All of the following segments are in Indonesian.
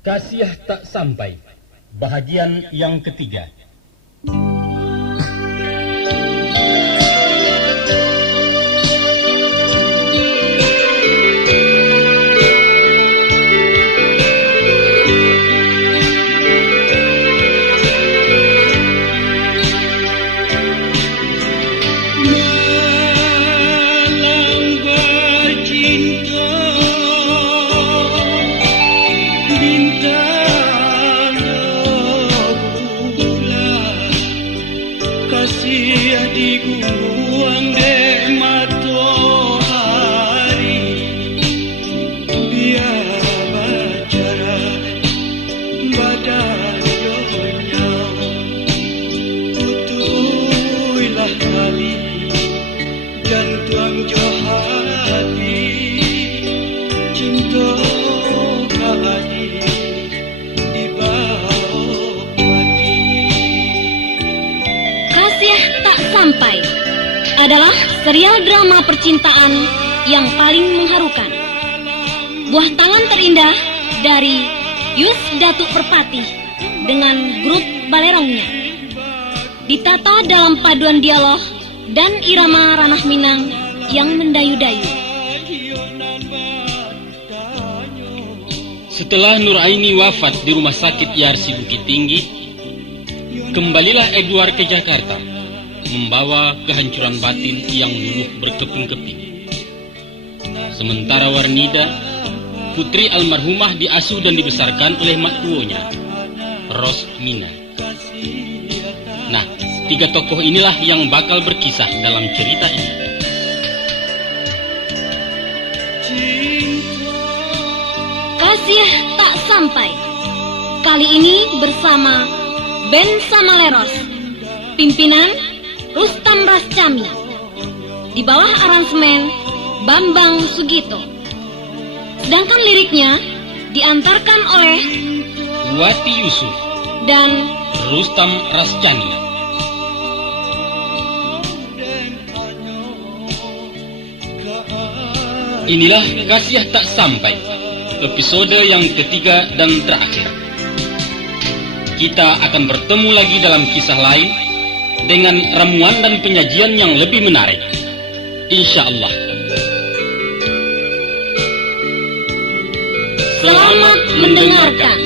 Kasiah tak sampai. Bahagian yang ketiga. Sampai adalah serial drama percintaan yang paling mengharukan. Buah tangan terindah dari Yus Datuk Perpati dengan grup balerongnya. Ditata dalam paduan dialog dan irama ranah Minang yang mendayu-dayu. Setelah Nuraini wafat di rumah sakit Yarsi Bukit Tinggi, kembalilah Edward ke Jakarta, membawa kehancuran batin yang luluh berkeping-keping. Sementara Warnida, putri almarhumah, diasuh dan dibesarkan oleh mak tuonya, Rosmina. Nah, tiga tokoh inilah yang bakal berkisah dalam cerita ini. Kasih tak sampai. Kali ini bersama Ben Samaleros, pimpinan Rustam Rascami, di bawah aransemen Bambang Sugito. Sedangkan liriknya diantarkan oleh Wati Yusuf dan Rustam Rascani. Inilah Kasiah Tak Sampai, episode yang ketiga dan terakhir. Kita akan bertemu lagi dalam kisah lain dengan ramuan dan penyajian yang lebih menarik, insya Allah. Selamat mendengarkan.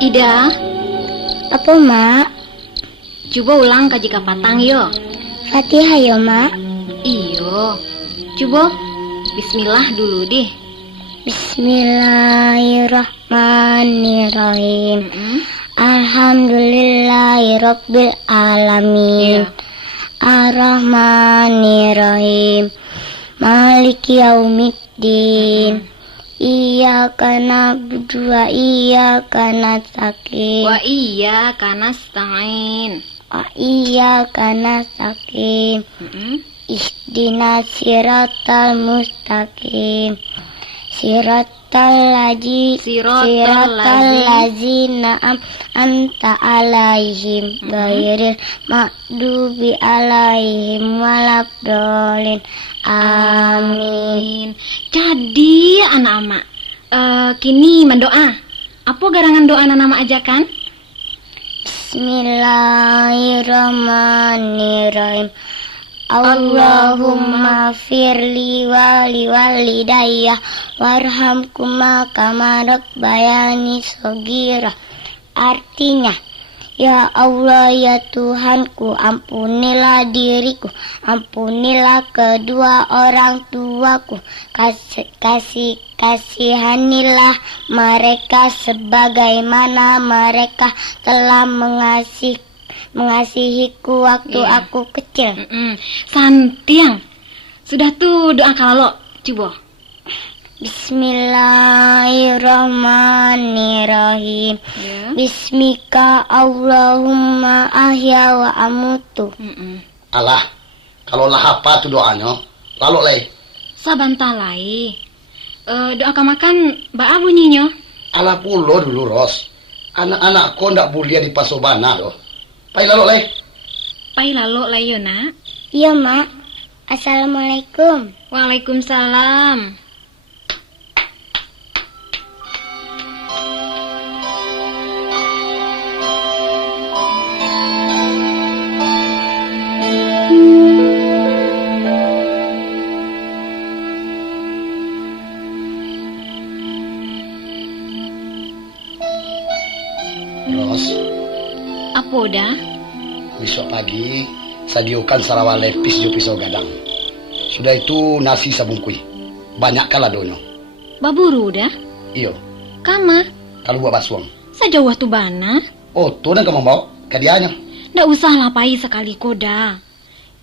Ida, apa mak? coba ulang kaji kapatang yo. Fatihah yo mak. Iyo, coba Bismillah dulu deh. Bismillahirrahmanirrahim. Alhamdulillahirabbil alamin. Ar-Rahmanirrahim. Maliki yaumiddin. Iyyaka na'budu wa iyyaka nasta'in. Wa iyyaka nasta'in. Wa iyyaka nasta'in. Ihdinas siratal mustaqim. Siratal ladzina anta alaihim ghairil maghdubi alaihim waladdallin. Amin. Jadi anak-anak, kini mendoa. Apa garangan doa anak-anak ajakan? Bismillahirrahmanirrahim. Allahumma firli wali walidayya warhamkuma kama rabbayani shaghira. Artinya, ya Allah ya Tuhanku, ampunilah diriku, ampunilah kedua orang tuaku, kasihanilah mereka sebagaimana mereka telah mengasihiku waktu aku kecil. Santiang. Sudah tuh doa kalau coba. Bismillahirrahmanirrahim. Ya. Bismika Allahumma ahya wa amutu. Alah, kalau lah apa tuh doanya, lalu leh. Sabantah lai. Doa makan mbak bunyinya. Alah pulo dulu Ros. Anak-anakku ndak boleh di pasobana loh. Pai lalu leh. Pai lalu lai yo nak. Iya mak. Assalamualaikum. Waalaikumsalam. Ros, Apa dah? besok pagi sadiokan sarawa lepis jo pisau gadang. Sudah itu nasi sabungkui. Banyak kalah donyo. Baburu dah? Iyo, Kama? kalau buat basuang. Sajauh tu bana? Oh, tuh dan kamu bawa kadianya. Ndak usah lapai sekali koda.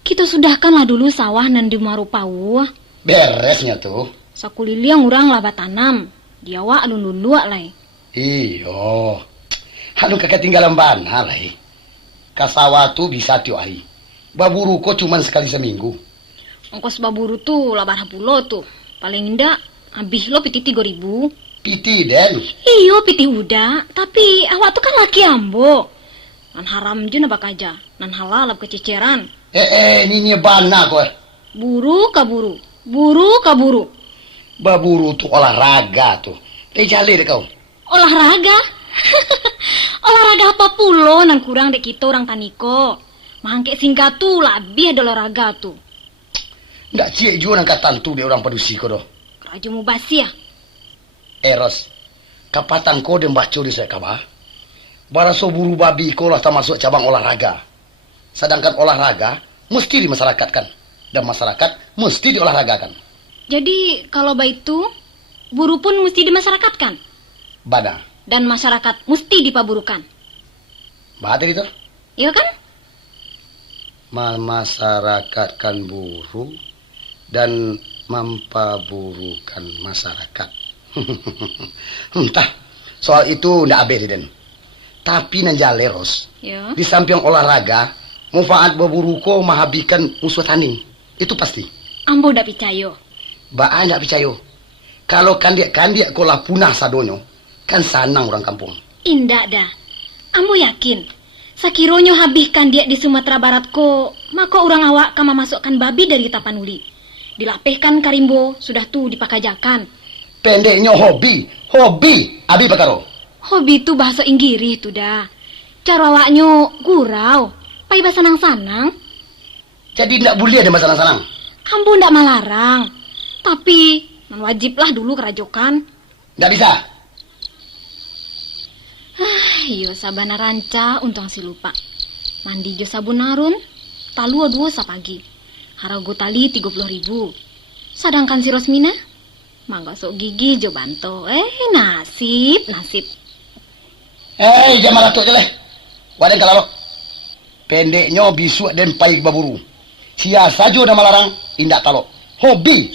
Kita sudahkanlah dulu sawah nan di marupau. Beresnya tuh. Sakulili yang urang laba tanam. Diawa alun luak lai. Iyo. Hanu ketinggalan bana lah. Kasawa tuh bisa tiap hari. Baburu kok cuma sekali seminggu. Ongkos baburu tuh labar hapulo tuh. Paling ndak habis lo piti 3.000. Piti den. Iyo piti udah. Tapi awak tuh kan laki ambo. Nan haram je nabak aja. Nan halal lab kececeran. Ini bana kok. Buru kaburu. Buru kaburu. Baburu tuh olahraga tuh. Jali deh kau. Olahraga? Olahraga apa pulo nan kurang dek kita orang taniko. Mangke singkat tuh lebih ada olahraga tuh. Nggak cie juga angkatan tuh dia orang padusi kau doh. Raja mu basi ya. Eros, kapatan kau dan baca di saya kabar. Baraso buru babi kau lah tak masuk cabang olahraga. Sedangkan olahraga mesti dimasyarakatkan. Dan masyarakat mesti diolahragakan. Jadi kalau baik itu buru pun mesti dimasyarakatkan. Bada. Dan masyarakat mesti dipaburukan. Bahasa itu? Iya kan? Memasyarakatkan buru dan mempaburukan masyarakat. Entah, soal itu ndak abe den. Tapi nanjale Ros. Ya. Di samping olahraga, manfaat baburuko mahabikan musuh tanding. Itu pasti. Ambo ndak percaya. Baan ndak percaya. Kalau kandiak kolah punah sadonyo, kan sanang orang kampung. Indah dah. Ambo yakin. Sakironyo habiskan dia di Sumatera Barat ko, maka orang awak kama masukkan babi dari Tapanuli. Dilapehkan karimbo, sudah tuh dipakajakan. Pendeknya hobi, abi bakaro. Hobi itu bahasa Inggris itu dah. Cara awaknyo gurau, pai bahasa sanang-sanang. Jadi ndak boleh ada masalah sanang. Ambo ndak melarang. Tapi, wajiblah dulu kerajokan. Ndak bisa. Iyo sabana ranca untung si lupa. Mandi jo sabun narun, talu 2 sapagi. Harago tali 30.000. Sedangkan si Rosmina, mangga sok gigi jo banto. Nasib. Jangan malah tuh jeleh. Waden kalau pendeknya bisu dan pai baburu. Sia saja udah melarang, indak talok. Hobi.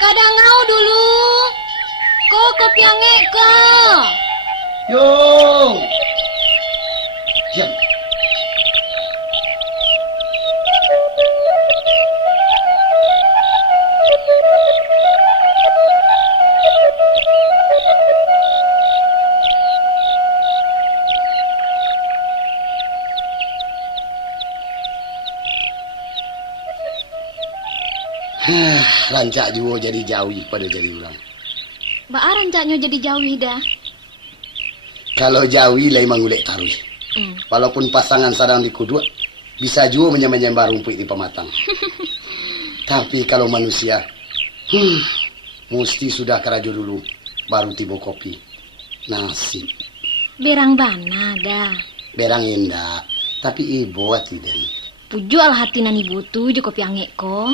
Kadangau dulu. Ko kopiange ko. Yo. Diam. Rancak juga jadi jauh pada jadi ulang. Ba rancaknya jadi jauh dah. Kalau jauh lah emang golek taruh. Walaupun pasangan sadang di kudua, bisa juga menyembah rumput di pematang. Tapi kalau manusia, mesti sudah kerajo dulu, baru tiba kopi. Nasib. Berang bana dah. Berang indah, tapi ibu tidak. Puju al hati nani butuh jo kopi angek ko.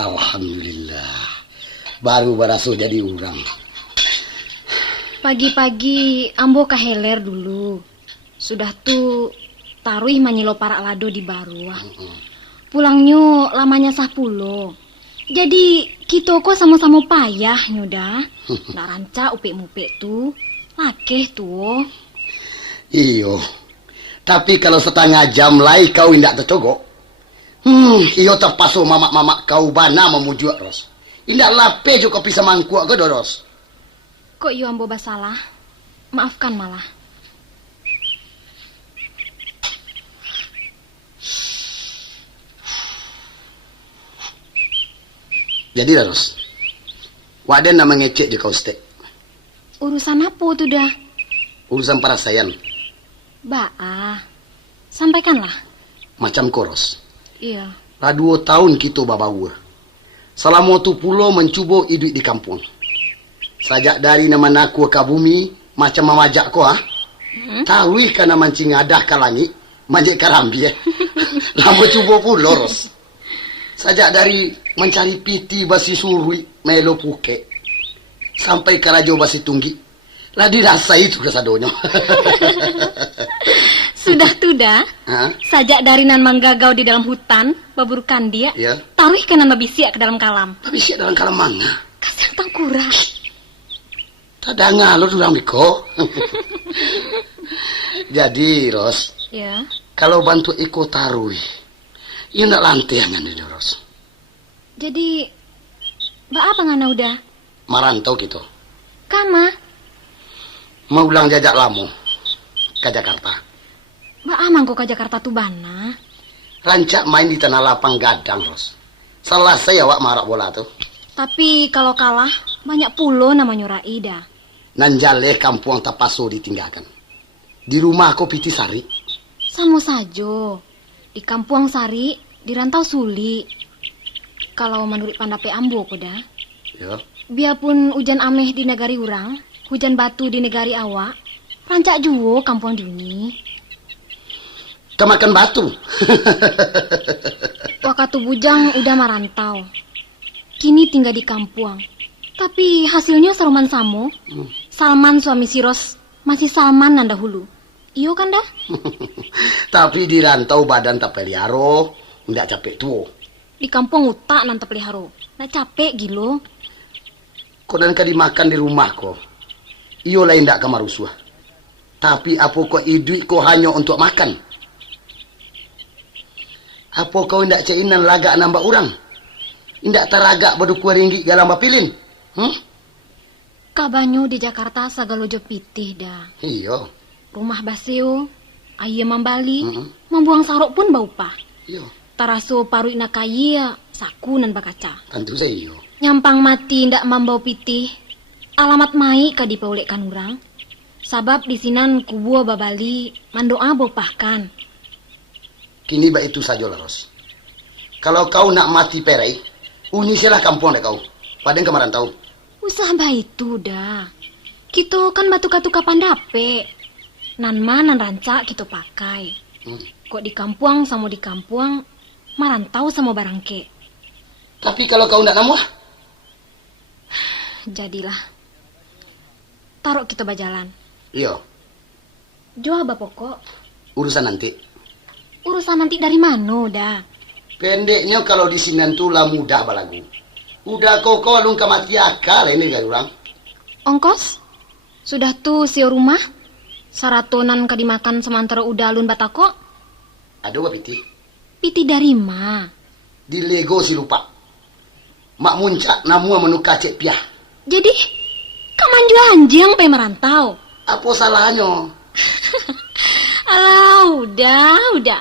Alhamdulillah. Baru baraso jadi orang. Pagi-pagi ambo kaheler dulu. Sudah tuh taruh manyilo parak lado di Barua. Pulangnya lamanya 10. Jadi kita kok sama-sama payah nyoda. Nak ranca upik-mupik tuh. Lakeh tuh. Iyo. Tapi kalau setengah jam lagi kau indak tercogok. Iyo terpasu mamak-mamak kau bana memujuk ros. Indak lape juga kopi semangkuk ke doros. Kok yo ambo basalah? Maafkan malah. Jadi Ros, waden nama ngecek je kau stek. Urusan apa tuh dah? Urusan parasayan. Baa, sampaikanlah. Macam koros. Iya. Lah 2 tahun kita babawa. Selama tu pulau mencuba hidup di kampung. Sajak dari nama naku ke bumi, macam mamajak ko Tahu kana mancing adah ke langit, manjek karambi Lama cuba pulau Ros. Sajak dari mencari piti basi surui melo puke sampai karajo basi tunggi. Lah dirasa itu kesadonya. Sudah tuh dah. Sajak dari nan manggagau di dalam hutan, baburukan dia. Ya. Taruh kanan babisiak ke dalam kalam. Babisiak dalam kalam mana? Kasang tangkura. Tada ngalo durang biko. Jadi Ros, Ya. kalau bantu iko taruh, iya nak lantiangan ini Ros. Jadi, ba apa ngana udah? Marantau gitu. Kama? Mau ulang jajak lamu ke Jakarta. Ba amang kok ke Jakarta tuh bana? Rancak main di tanah lapang gadang Ros. Selesai ya wak marak bola tuh. Tapi kalau kalah, banyak pulau namanya Raida. Nanjale kampung tapaso ditinggalkan. Di rumah aku piti sari. Sama saja. Di kampung Sari, di rantau Suli. Kalau menurut pandape ambo koda, Ya. biarpun hujan ameh di negari urang, hujan batu di negari awak, rancak juwo kampung duni. Kemakan batu. Waktu bujang udah merantau. Kini tinggal di kampung. Tapi hasilnya Saruman Samo. Salman suami Siros masih Salman nan dahulu. Iyo kan dah? Tapi di rantau badan tak peliaro, ndak capek tuo. Di kampung utak nan peliharo. Nak capek gilo. Kau dan dimakan di rumah ko. Iyo lain ndak kamarusuah. Tapi apa kau hidup kau hanya untuk makan? Apa kau ndak cainan lagak nambah orang? Ndak teragak berdua ringgit galam bapilin? Kabanyo di Jakarta sagalojo pitih dah. Iyo. Rumah baseo, ayam mambali, membuang sarok pun bau pah. Iyo. Taraso paru ina kaya, saku nan bakaca. Tentu saya iyo. Nyampang mati ndak mambau pitih. Alamat mai ka dipaulekkan urang. Sabab di sinan kubuah babali mandoa bopahkan. Kini ba itu saja lah Ros. Kalau kau nak mati perai, unisilah kampung deh kau. Padahal kemarin tahu. Usah baik itu dah. Kita kan batu-katu kapan dape. Nan manan rancak kita pakai. Kok di kampung sama di kampung, marantau sama barangke. Tapi kalau kau nak namuah? Jadilah. Taruh kita berjalan. Iya. Jawab apa pokok? Urusan nanti. Urusan nanti dari mana dah? Pendeknya kalau di sini tuh lah mudah balagu. Udah kau lung mati akal ini kan orang. Ongkos? Sudah tuh sio rumah? Saratonan ka dimakan semantara udah alun batako? Aduh piti. Piti dari ma? Di Lego si lupa. Mak muncak namu menukar cek piah. Jadi, kaman jua anjing pe merantau? Apa salahnya? Alah, udah.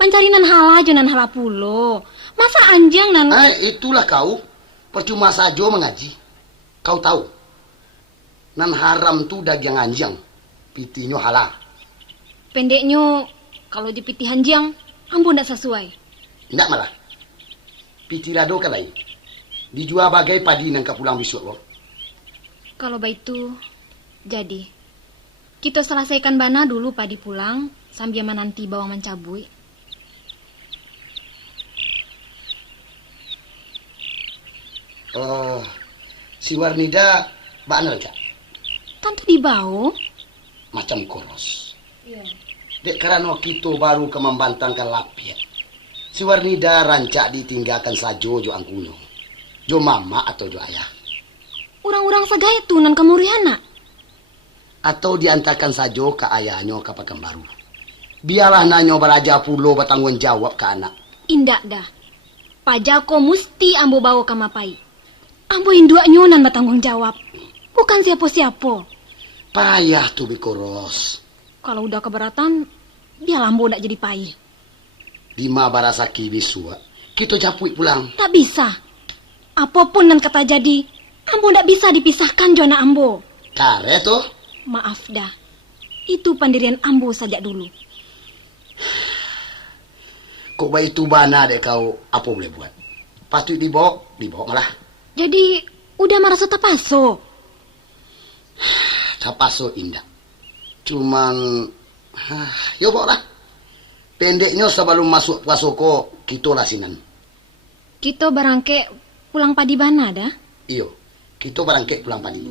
Mencari nan hala aja nan hala pulo. Masa anjang nan... Itulah kau. Percuma saja mengaji. Kau tahu. Nan haram tu daging anjang. Pitinyo halal. Pendeknya, kalau dipiti anjang, ambo ndak sesuai. Ndak malah. Piti lado kan lain. Dijual bagai padi nang pulang besok loh. Kalau begitu, jadi kita selesaikan bana dulu padi pulang sambil menanti bawang mencabui. Oh, si Warnida bakal Cak? Tentu dibawa. Macam koros. Iya. Dek karena kita baru ke membantangkan lapiat. Si Warnida rancak ditinggalkan sajo jo angkuno. Jo mama atau jo ayah. Orang-orang sagaya itu nan kamuriana. Atau diantarkan sajo ke ayahnya ke pakem baru. Biarlah nanyo beraja pulo bertanggung jawab ke anak. Indak dah. Pajako mesti ambo bawa ke mapai. Ambo indua nyonan bertanggung jawab. Bukan siapa-siapa. Payah tuh bikoros. Kalau udah keberatan, biar ambo ndak jadi payah. Dima barasaki bisua. Kita capui pulang. Tak bisa. Apapun nan kata jadi, ambo ndak bisa dipisahkan jona ambo. Kare tuh. Maaf dah. Itu pendirian ambo sejak dulu. Kok bayi tu bana dek kau apa boleh buat? Patut dibawa malah. Jadi, udah merasa terpaso. Terpaso indah. Cuman, yo bawa lah. Pendeknya sebelum masuk puasoko, kita lasinan. Kita barangke pulang padi bana dah. Iyo, kita barangke pulang padi.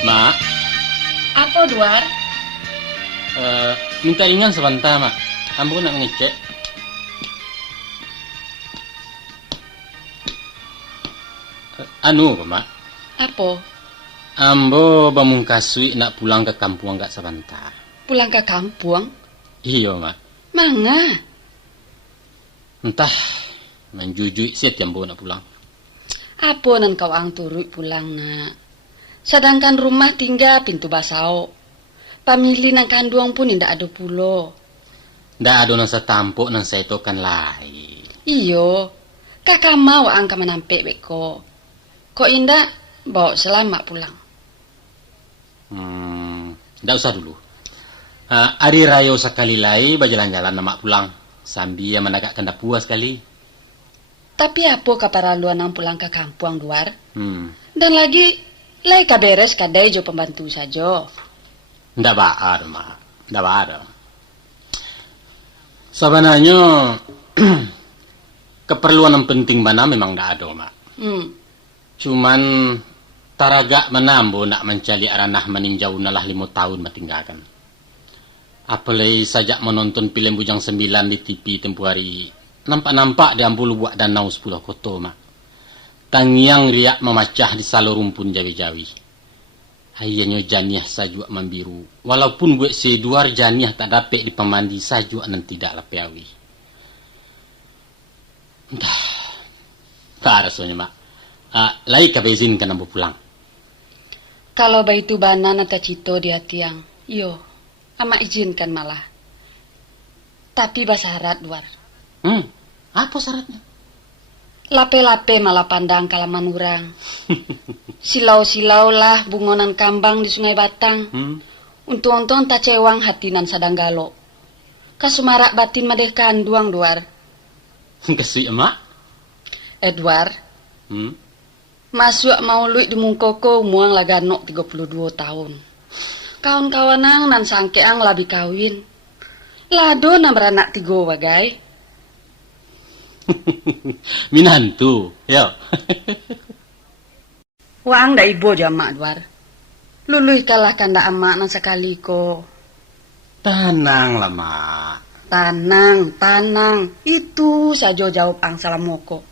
Mak, Apa, Duar? minta ringan sebentar, Mak. Ambo nak ngecek. Anu, Mak. Apa? Ambo bamungkasui nak pulang ke kampung agak sebentar. Pulang ke kampung? Iya, Mak. Manga? Entah, menjujui siat yang nak pulang. Apa nan kau ang turut pulang, nak? Sedangkan rumah tinggal pintu basau. Pamili nang kanduang pun indak ada pulo. Ndak ada nasa tampuk nang saya tokan lain. Iyo, kakak mau ang ka menampik beko. Kok indak bawa selamat pulang. Ndak usah dulu. Hari raya sekali lagi berjalan-jalan nama pulang. Sambil menagak kena puas sekali. Tapi apa kaparaluan nang pulang ke kampung, Duar? Dan lagi lai ka beres kadai jo pembantu saja. Ndak baar, Mak. Ndak baar. Sebenarnya keperluan yang penting mana memang ndak ada, Mak. Cuman taragak menambo nak mencari aranah meninjau nalah 5 tahun matinggalkan. Apalagi sajak menonton film Bujang 9 di TV tempoh hari. Nampak-nampak dia ambul buat danau 10 koto, Mak. Tangiang riak memacah di salur rumpun jawi-jawi. Hayanya janiah sajua membiru. Walaupun gue seduar janiah tak dapat di pemandi sajua nan tidak lepiawi. Entah. Tak ada soalnya, Mak. Lai kabezin kan ambo pulang. Kalau baitu bana nata cito dia tiang. Yo, ama izinkan malah. Tapi basyarat, Duar. Apa syaratnya? Lape-lape malah pandang kalaman urang. Silau-silau lah bungonan kambang di Sungai Batang. Untung-untung tak cewang hatinan sadang galo. Kasumarak batin madeh kanduang, Duar. Kesui, Emak? Edward. Masuk mau luit di mungkoko umuang laganok 32 tahun. Kawan-kawanang nan sangkeang labi kawin. Lado na beranak 3 wagai. Minantu, ya. Waang da ibo jamak, Duar. Luluy kalah kanda amak nan sekali ko. Tenang lah, Mak. Tanang. Itu saja jawab ang salamoko.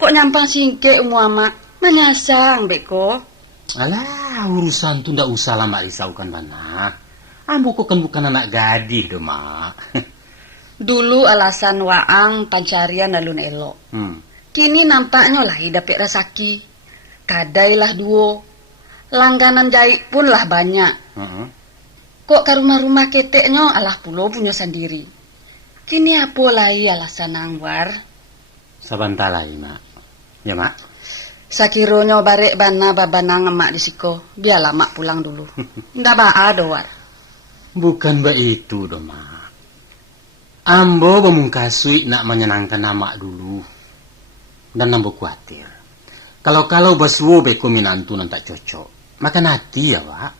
Kok nyampang singke umu amak, menyasang beko. Alah, urusan tu ndak usah lah Mak risaukan mana. Ambo kok kan bukan anak gadis do, Mak. Dulu alasan waang pancarian alun elok. Kini nampaknya lah dapet resaki. Kadailah 2. Langganan jahit pun lah banyak. Kok ke rumah-rumah keteknya alah pulau punya sendiri. Kini apa lagi alasan Angwar? Sebentar lagi, Mak. Ya, Mak. Sakironyo barek bana babanang emak di siko. Biarlah mak pulang dulu. Ndak baa doar. Bukan begitu do, Mak. Ambo memungkasui nak menyenangkan amak dulu. Dan ambo khawatir. Kalau basuo beko minantu nan tak cocok. Maka nanti ya, Pak.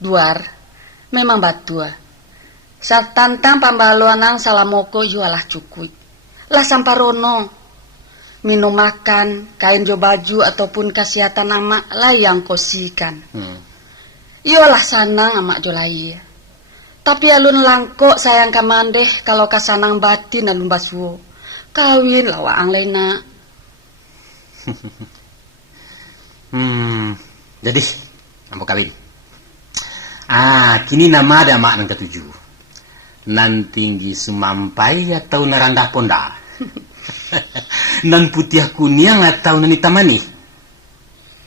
Duar, memang batu. Saat tantang pambaluanang salamoko jualah cukui. Lah samparono. Minum makan, kain jo baju ataupun kesehatan amak lah yang kosikan. Iyalah sanang amak jo lai. Tapi alun langkok sayang kamandeh kalau kasanang batin alun basuo. Kawin lawaang lena. Jadi, ambo kawin. Kini nama ada mak yang ketujuh. Nan tinggi sumampai atau narandah ponda. Nan putih kuning atau nan hitam manis.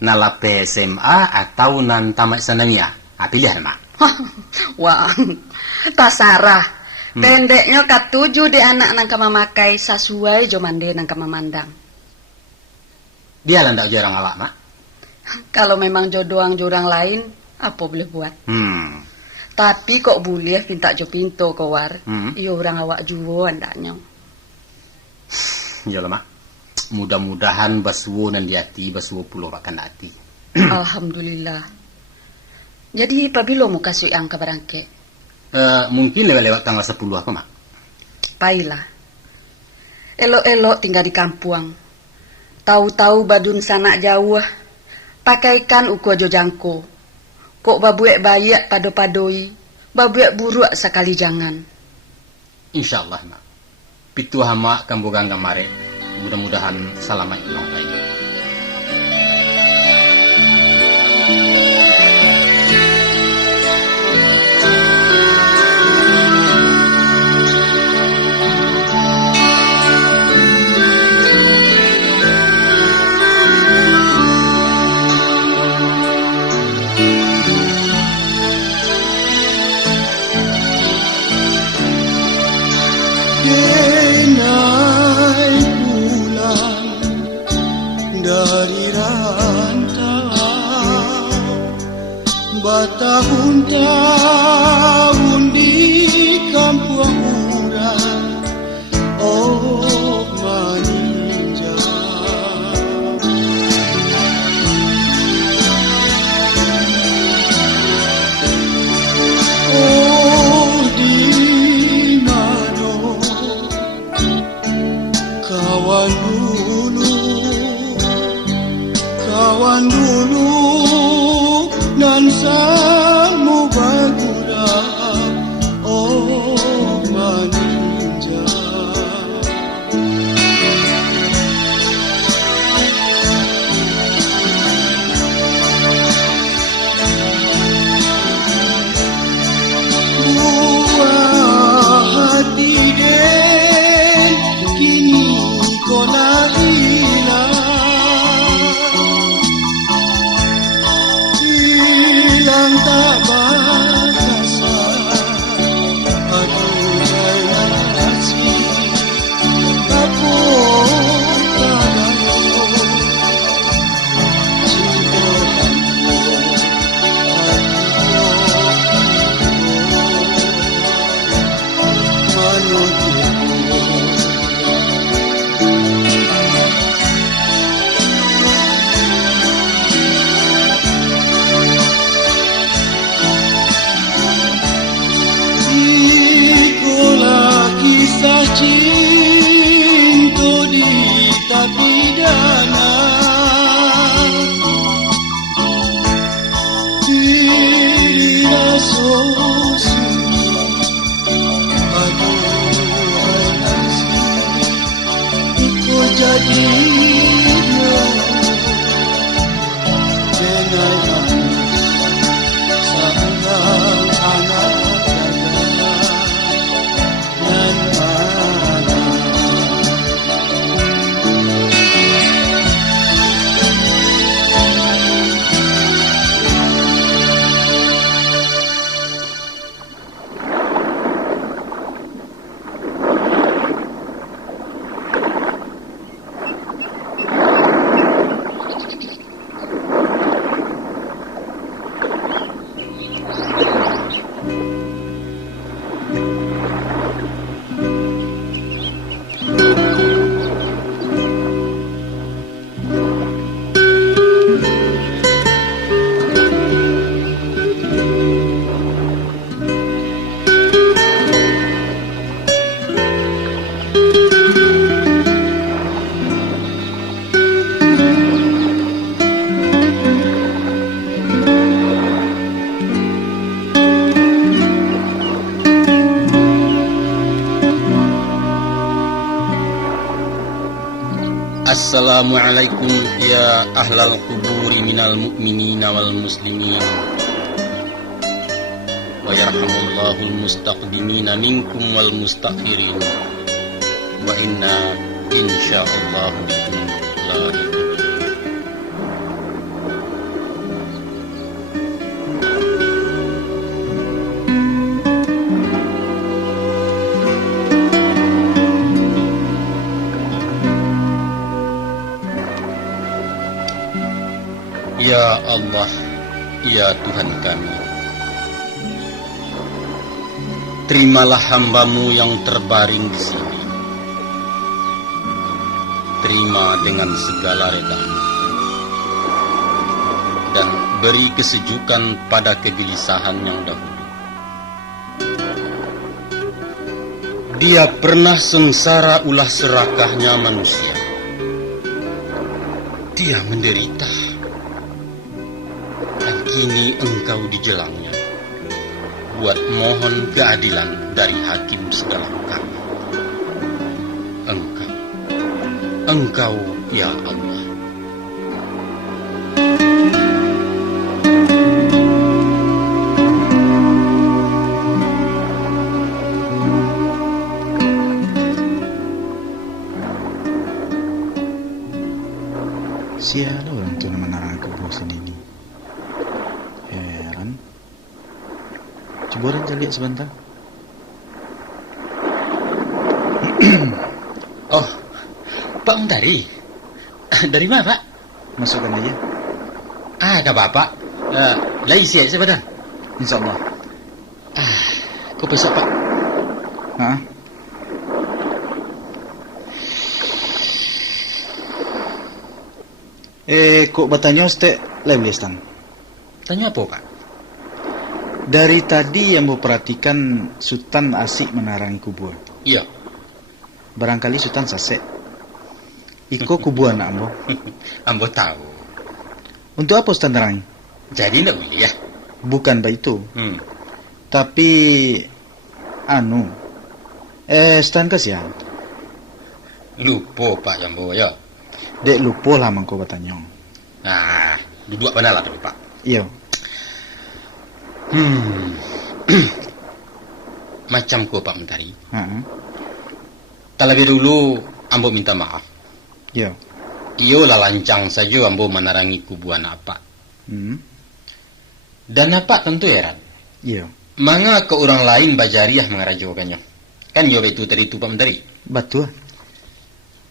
nalape SMA atau nan tamat sanawiyah? Pilihan, Mak. Wah, tasarah. Pendeknya katuju di anak nang mamakai sesuai jomande nang mamandang. Dia landak jarang awak, Mak. Kalau memang jodoang jurang lain, apa boleh buat? Tapi kok boleh minta jo pinto kawar. Iyo orang awak juwo andaknya. Iyalah, Mak. Mudah-mudahan basuwo nan diati basuwo pulau makan hati. Alhamdulillah. Jadi pabilo mau kasih yang kabarangke? Mungkin lewat tanggal 10 apa, Mak? Pailah. Elok-elok tinggal di kampung. Tahu-tahu badun sanak jauh. Pakaikan uku aja jangko. Kok babuek bayak pado-padoi. Babuek buruk sekali jangan. Insyaallah, Mak. Pitu hama kambogang kamare. Mudah-mudahan selamat ulang baik. Denai pulang dari rantau, bertahun-tahun di kampung orang, oh maninja. Oh di kawan dulu dan samu bagura, oh maninja. Buah hati den kini kau hilang tak berasa, aduhai nasib, apa padamu, cinta tanpa manusia. Kisah cinta di tapi dana, dirilah sunyi, aduhai nasib, ikut jadi dengan seorang anak. Assalamualaikum ya ahlal quburi minal mu'minina wal muslimin, wa yarhamullahul mustaqdimina minkum wal mustakhirin, wa inna insyaallah bikum lahiqun. Ya Allah, ya Tuhan kami, terimalah hamba-Mu yang terbaring di sini. Terima dengan segala reda-Mu dan beri kesejukan pada kegelisahan yang dahulu. Dia pernah sengsara ulah serakahnya manusia. Dia menderita, dan kini Engkau dijelangnya. Buat mohon keadilan dari hakim segala kami. Engkau ya Allah. Siapa orang tu menarang aku bosan ini? Heran. Coba orang cari sebentar. Oh, Pak Mentari. Dari mana, Pak? Masukkan aja. Kak Bapak. Lagi siap sebentar. InsyaAllah. Kau besok, Pak. Haa? Kok bertanya Ustaz Leblistan? Tanya apa, Pak? Dari tadi yang mau perhatikan Sultan asik menarangi kubur. Iya. Barangkali Sultan sasek. Iko kubur anak ambo. Ambo tahu. Untuk apa Sultan terangi? Jadi ndak boleh ya? Bukan baik itu. Tapi Sultan kasihan. Lupa Pak Jambo ya. Dek lupa lah mangko bertanya. Duduk mana lah tapi Pak? Iya. Macam ko Pak Mentari. Terlebih dulu ambo minta maaf. Iya. Iyo lah lancang saja ambo menarangi kubuan apa. Dan apa tentu heran. Iya. Manga ke orang lain bajariah mengarajokannya. Kan yo itu tadi itu Pak Mentari. Betul.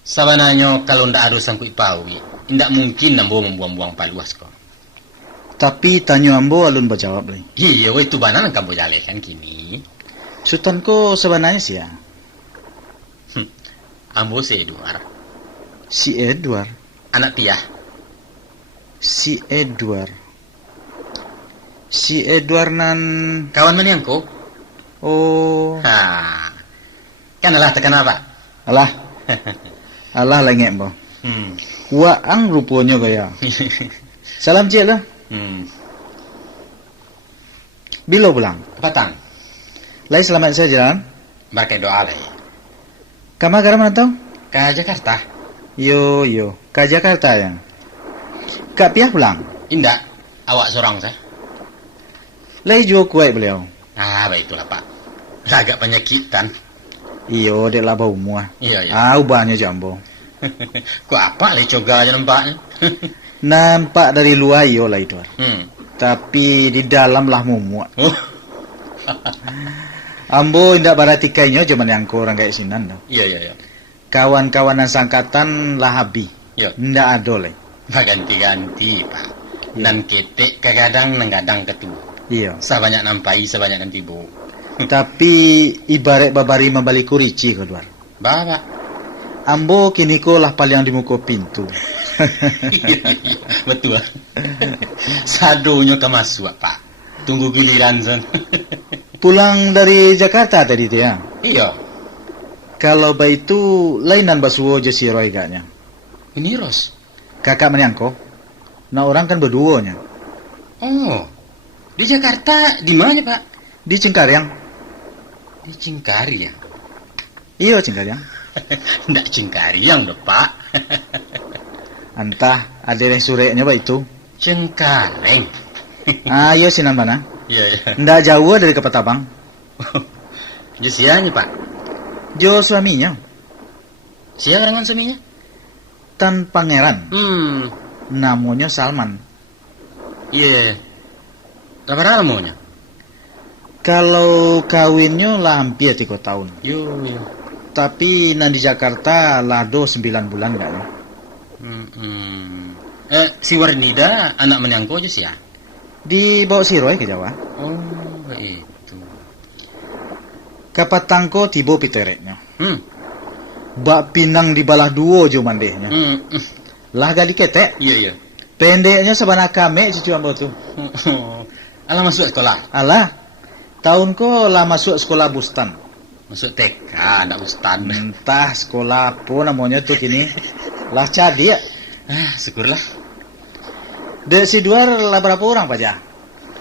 Sabananya kalau ndak harus sangkut pawi, ndak mungkin ambo membuang-buang paluas kok. Tapi tanya ambo alun berjawab lagi. Iya, itu banan kamu jalekan kini. Sultan ko sebenarnya sih ya. Ambo si Edward. Si Edward. Anak Tiah. Si Edward. Si Edward nan kawan mana yang kau? Oh. Kan alah tekan apa? Alah. Alah lengek mbak. Waang rupanya gaya. Salam cik lah. Bila pulang? Petang. Lai selamat saya jalan. Berkat doa lah. Kamu gara mana tahu? Ke Jakarta. Yo. Ke Jakarta ya. Kak Piah pulang? Indah. Awak seorang saya. Lai jual kuat beliau. Baiklah Pak. Agak penyakitan. Iyo, dek lah bau muah. Iya. Ubahnya jambo. Kok apa le coga aja nampaknya? Nampak dari luar iyo lah itu. Tapi di dalam lah muak. Ambo indak baratikainya zaman yang kurang kayak sinan dah. Iya. Kawan-kawanan sangkatan lah habi. Iya. Ndak ada lah. Ganti-ganti Pak. Nan ketek kadang nenggadang ketua. Iya. Sebanyak nampai, sebanyak nanti bu. Tapi ibarat babari membalik kurici keluar. Bapak. Ambo kini ko lah paling di muka pintu. Betul. Sadonya ke masuk Pak. Tunggu giliran san. Pulang dari Jakarta tadi tu ya? Iya. Kalau baik itu lainan basuo je si Roy gaknya. Ini Ros. Kakak menyangko. Nah orang kan berduanya. Oh. Di Jakarta di mana Pak? Di Cengkareng. Di Cengkareng. Iya Cengkareng. Ndak Cengkareng dong Pak. Entah ada yang sureknya baik itu. Cengkareng. Iya sinan mana? Iya. Ndak jauh dari Kepatabang. Sianya Pak? Jo suaminya. Siapa dengan suaminya? Tan Pangeran. Namanya Salman. Iya. Berapa namanya? Kalau kawinnya lah hampir 3 tahun. Yo. Tapi di Jakarta lah 9 bulan enggak ya? Si Warnida anak menyangko aja sih ya. Dibawa si Roy ke Jawa. Oh, itu. Kapatangko tibo pitereknya. Bak pinang di balah duo jo mandehnya. Lah gali ketek. Iya. Pendeknya sabana kame cucu ambo tu. Alah masuk sekolah. Alah. Tahun ko lah masuk sekolah Bustan. Masuk TK, anak Bustan. Entah sekolah apa namanya tuh kini. Lah cadi ya. Syukurlah. Dek si Duar lah berapa orang Pak Jah?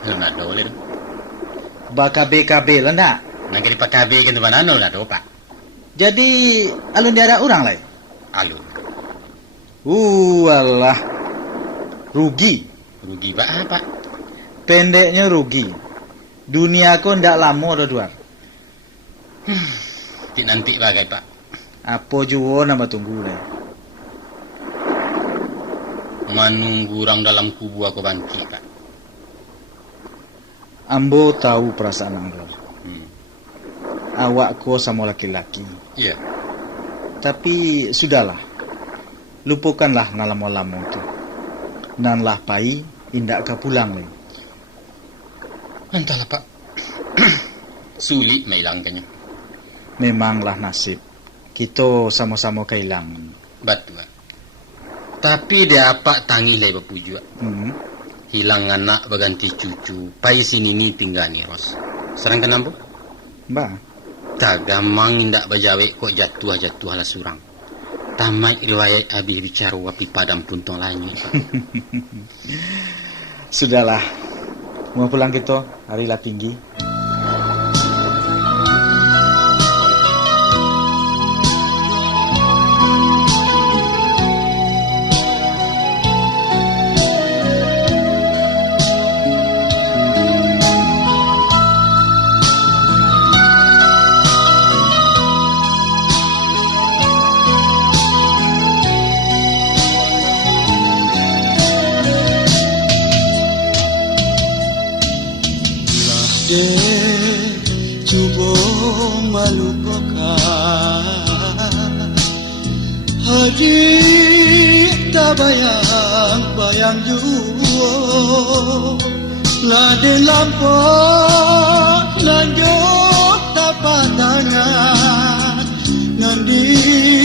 Nak ada boleh. Baka BKB lah nak. Nak kiri Pak KB kan tu mana nak ada Pak. Jadi alun dia ada orang lain. Alun. Alah. Rugi. Rugi Pak. Pendeknya rugi. Dunia ko ndak lama dah Duar. Nanti bagai Pak. Apa juo nama tunggu lah. Menunggu orang dalam kubu aku bangkit Pak. Ambo tahu perasaan Anggar. Awak ko sama laki-laki. Iya. Tapi sudahlah. Lupakanlah ngalamo-lamo tu. Nanlah pai indak ka pulang lagi. Entahlah Pak. Sulit menghilangkannya. Memanglah nasib. Kita sama-sama kehilangan. Betul Pak. Tapi dia apa tangih lai bapu juga. Hilang anak berganti cucu. Pai sini ni tinggal ni Ros. Serang kenapa? Mbak. Tak gamang indak berjawab kok jatuh lah surang. Tamat riwayat habis bicara wapi padam puntung langit. Sudahlah. Mau pulang kita. Hari lah tinggi. Cuba melupakan Hadir tak bayang jua Laden lampak lanjut tapak tangan Nandi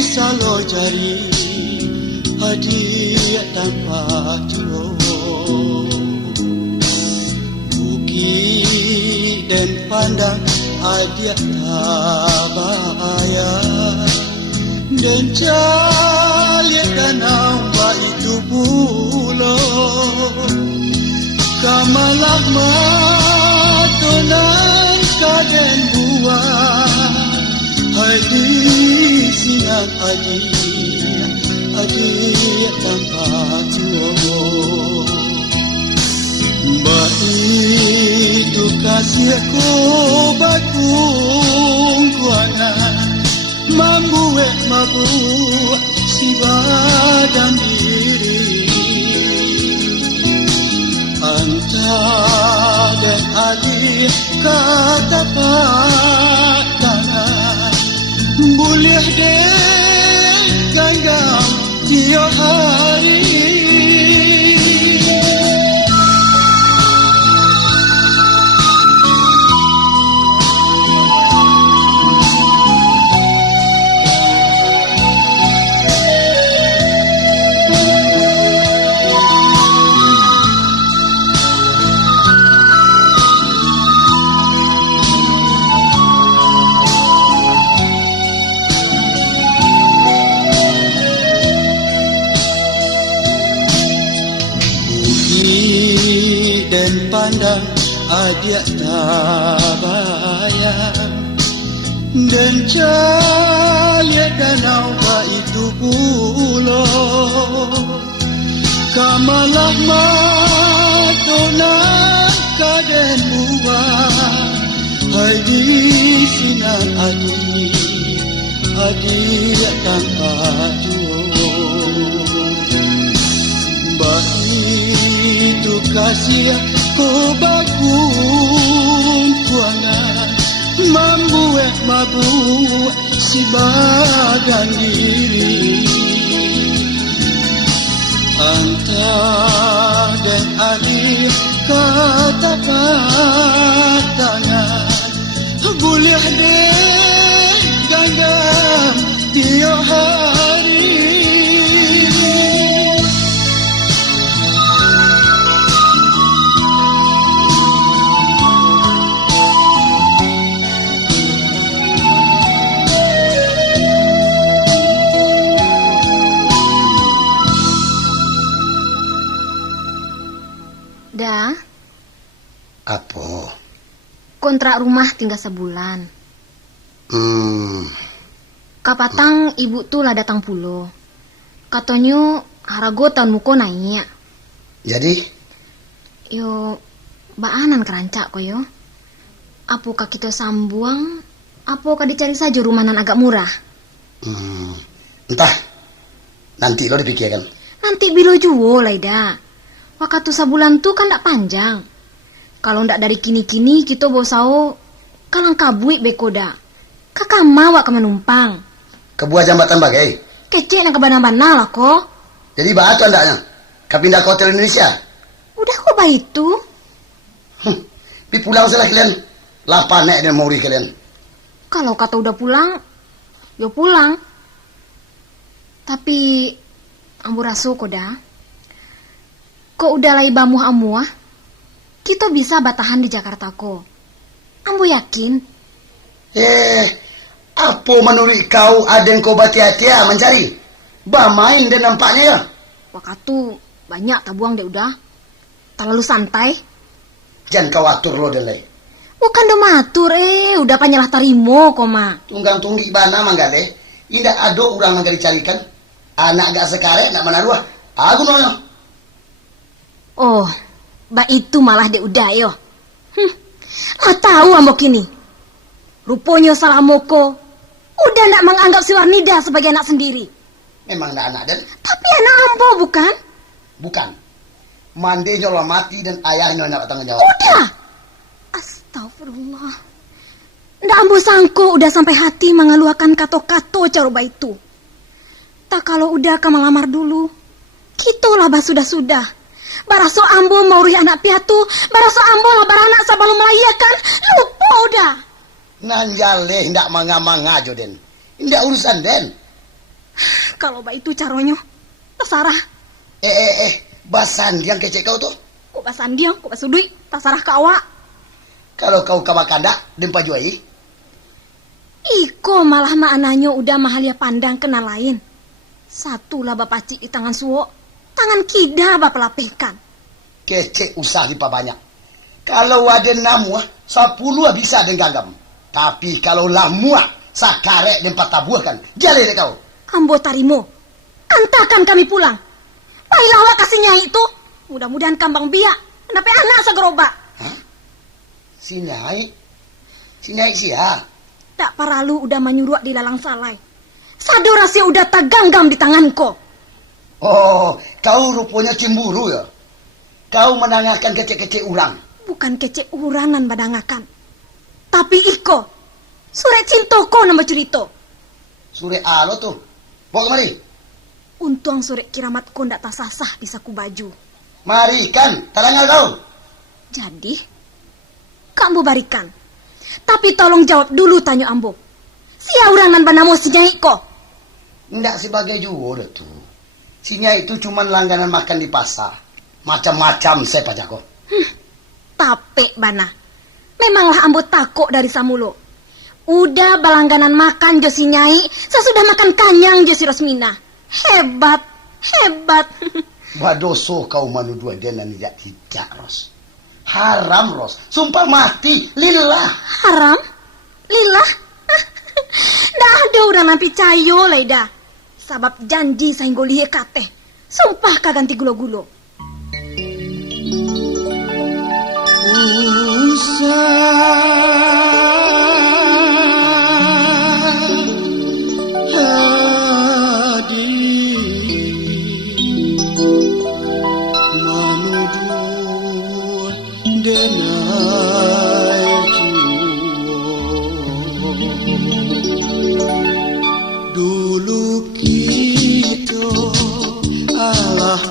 salo jari Hadir tanpa jua dan pandang adia tabaya dan calian danau itu pulau kamalah matonan kaden buah hadi sinan adi tanpa tuo itu kasihku bakung kuana membuat mabuk si badan diri antara dan alih kata padangan boleh deh ganggam tiap hari pandang adia tabayang dan calian danau itu pulau kamalah matonan kaden buah hai di sinan adi tanpa juo itu kasih ko bakung kuangan membuat mabuk si badan diri Antah dan ari kata patangan boleh deh gandam tiap hari. Dah, Apa? kontrak rumah tinggal sebulan. Kapatang ibu tuh lah datang pulo. Katanya harago tahun muko naik. Jadi? Yo, baanan kerancak ko yo. Apakah kita sambuang? Apakah dicari saja rumahan agak murah? Entah. Nanti lo dipikirkan. Nanti bilo juo lah ida. Waktu sebulan tuh kan ndak panjang. Kalau ndak dari kini-kini kita bosao kalang kabui bekoda. Kakak mawa ke menumpang. Kebuah jambatan bagai. Kecek nak kebana-bana lah kok. Jadi bahas andaknya. Kau pindah ke hotel Indonesia. Udah kok baik itu. Pi pulang salah kalian. Lapa nek dan mauri kalian. Kalau kata udah pulang, yo pulang. Tapi ambu raso koda. Kok udah lai bamuh amuah, kita bisa batahan di Jakarta ko. Ambo yakin. Apa menurut kau ada yang kau hati-hati mencari? Main dan nampaknya ya. Waktu banyak tabuang deh udah. Terlalu santai. Jangan kau atur lo delay. Bukan do matur udah panyalah tarimo koma. Tunggang tunggi bana mangga deh. Indah ado orang mangga dicarikan. Anak gak sekarang nak menaruh. Aku noyo. Oh, ba itu malah deh udah yo. Tahu ambo kini. Rupanya salah moko. Udah ndak menganggap si Warnida sebagai anak sendiri. Memang anak dan. Tapi anak ambo bukan? Bukan. Mandenya lo mati dan ayahnya nak tanggung jawab. Udah. Astagfirullah. Ndak ambo sangko udah sampai hati mengeluarkan kato-kato caroba itu. Tak kalau udah ke melamar dulu. Kitolah bah sudah-sudah. Baraso ambo mauri anak piatu, baraso ambo lah baranak sabalum melayakan, lupa udah. Nanjale ndak manga-manga jo den. Ndak urusan den. Kalau ba itu caronyo, terserah. Basan yang kecek kau tuh. Kok basan dia, kok basudui, terserah ke awak. Kalau kau kabakanda, den pajuai. Iko malah maknanya udah mahalia pandang kena lain. Satu lah bapak cik di tangan suwo. Tangan kida bapak lapehkan. Kecek usah lipa banyak. Kalau ada namua, 10 bisa den gagam. Tapi kalau lamua, sakarek den patabuahkan. Jale deh kau. Ambo tarimo. Antakan kami pulang. Baiklah awak kasih nyai itu. Mudah-mudahan kambang biak. Kenapa anak segerobak? Hah? Si nyai sia. Tak paralu udah menyuruh di lalang salai. Sado rahasia udah taganggam di tanganku. Oh, kau rupanya cemburu ya? Kau menanyakan kecek-kecek urang. Bukan kecek urangan badangakan. Tapi iko. Sure cintoko nama cerita. Sure alo tuh. Bawa kemari. Untung sure kiramatku ndak tasasah bisa ku baju. Mari kan, tarangal kau. Jadi, kamu barikan. Tapi tolong jawab dulu tanya ambo. Sia urangan banamo si nyai ko? Ndak sebagai juwo dah tuh. Si nyai itu cuma langganan makan di pasar. Macam-macam saya pajako. Tape bana. Memanglah ambo takok dari samulo. Udah balangganan makan jo si nyai, sesudah makan kanyang jo si Rosmina. Hebat. Wadoso kau menuduh dia dan tidak Ros. Haram Ros. Sumpah mati. Lillah. Haram? Lillah? Dah ada orang nampi cayo leda. Sabab janji sainggo lihe kate. Sumpah kaganti gulo-gulo. Dulu kita Allah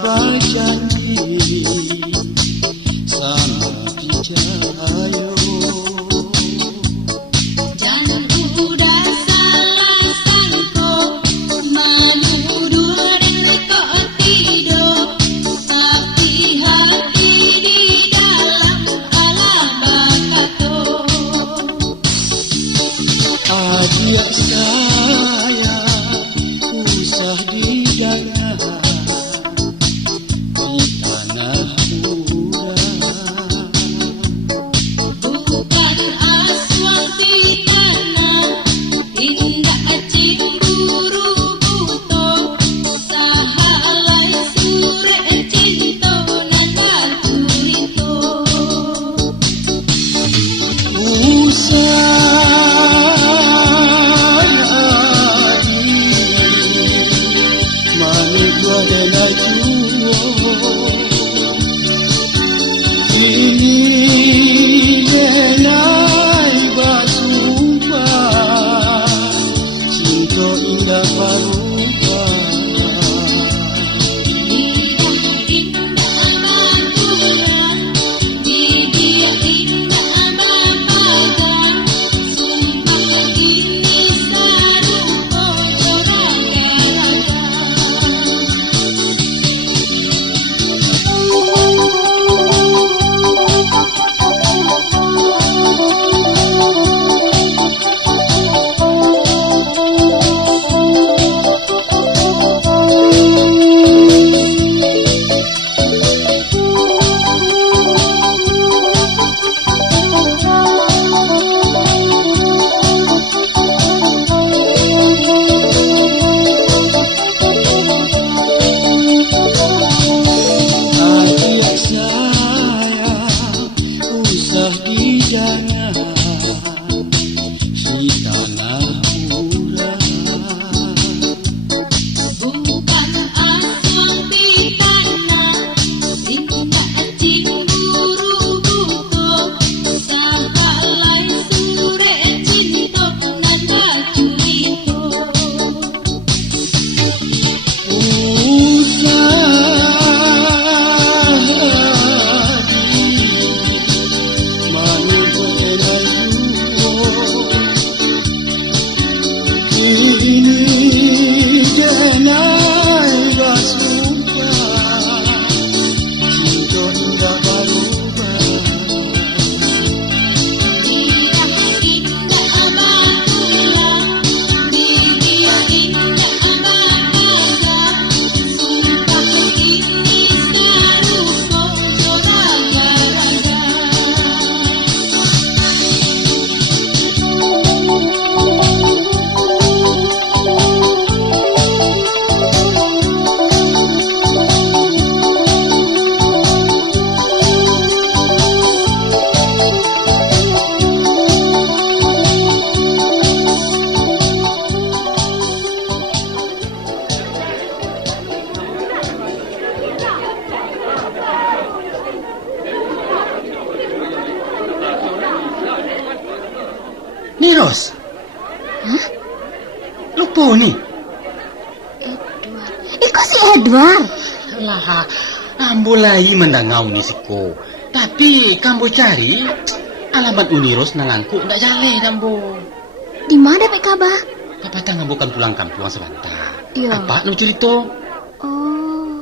Nih, Ros. Hah? Lupa nih. Iko si Edward. Lah, ambo lai mendangau ni siko. Tapi kambo cari alamat Uniros nangangku ndak jale kambo. Di mana Pak Kaba? Kapatang ambo kan pulang kampung sebentar. Iya. Apa nu cerita? Oh.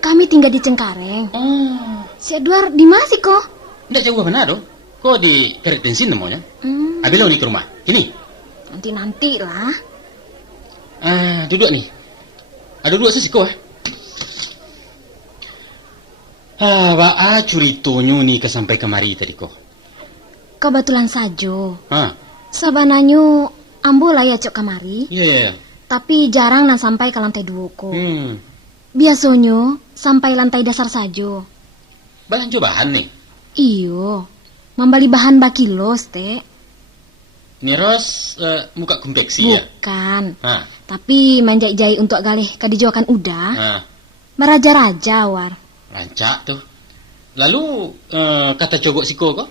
Kami tinggal di Cengkareng. Oh, Si Edward di mana sih kok? ndak jauh benar dong. Kok di Keret Bensin namanya? Abilo nih ke rumah. Sini. Nanti lah. Duduk nih. Ada dua sesiko Wak curitonyo nih kesampai kemari tadi kok. Kebetulan saja. Ah, Sabananyo ambo lah ya cok kamari. iya. Tapi jarang nan sampai ke lantai 2 ko. Biasanya sampai lantai dasar saja. Bahan cobaan nih. Iyo. Membeli bahan bakilos, Teh. Ini Ros muka konveksi ya? Bukan. Ah, Tapi menjai-jai untuk galih kadijokan udah. ah, Meraja-raja war. rancak tuh. Lalu kata cogok siko kok?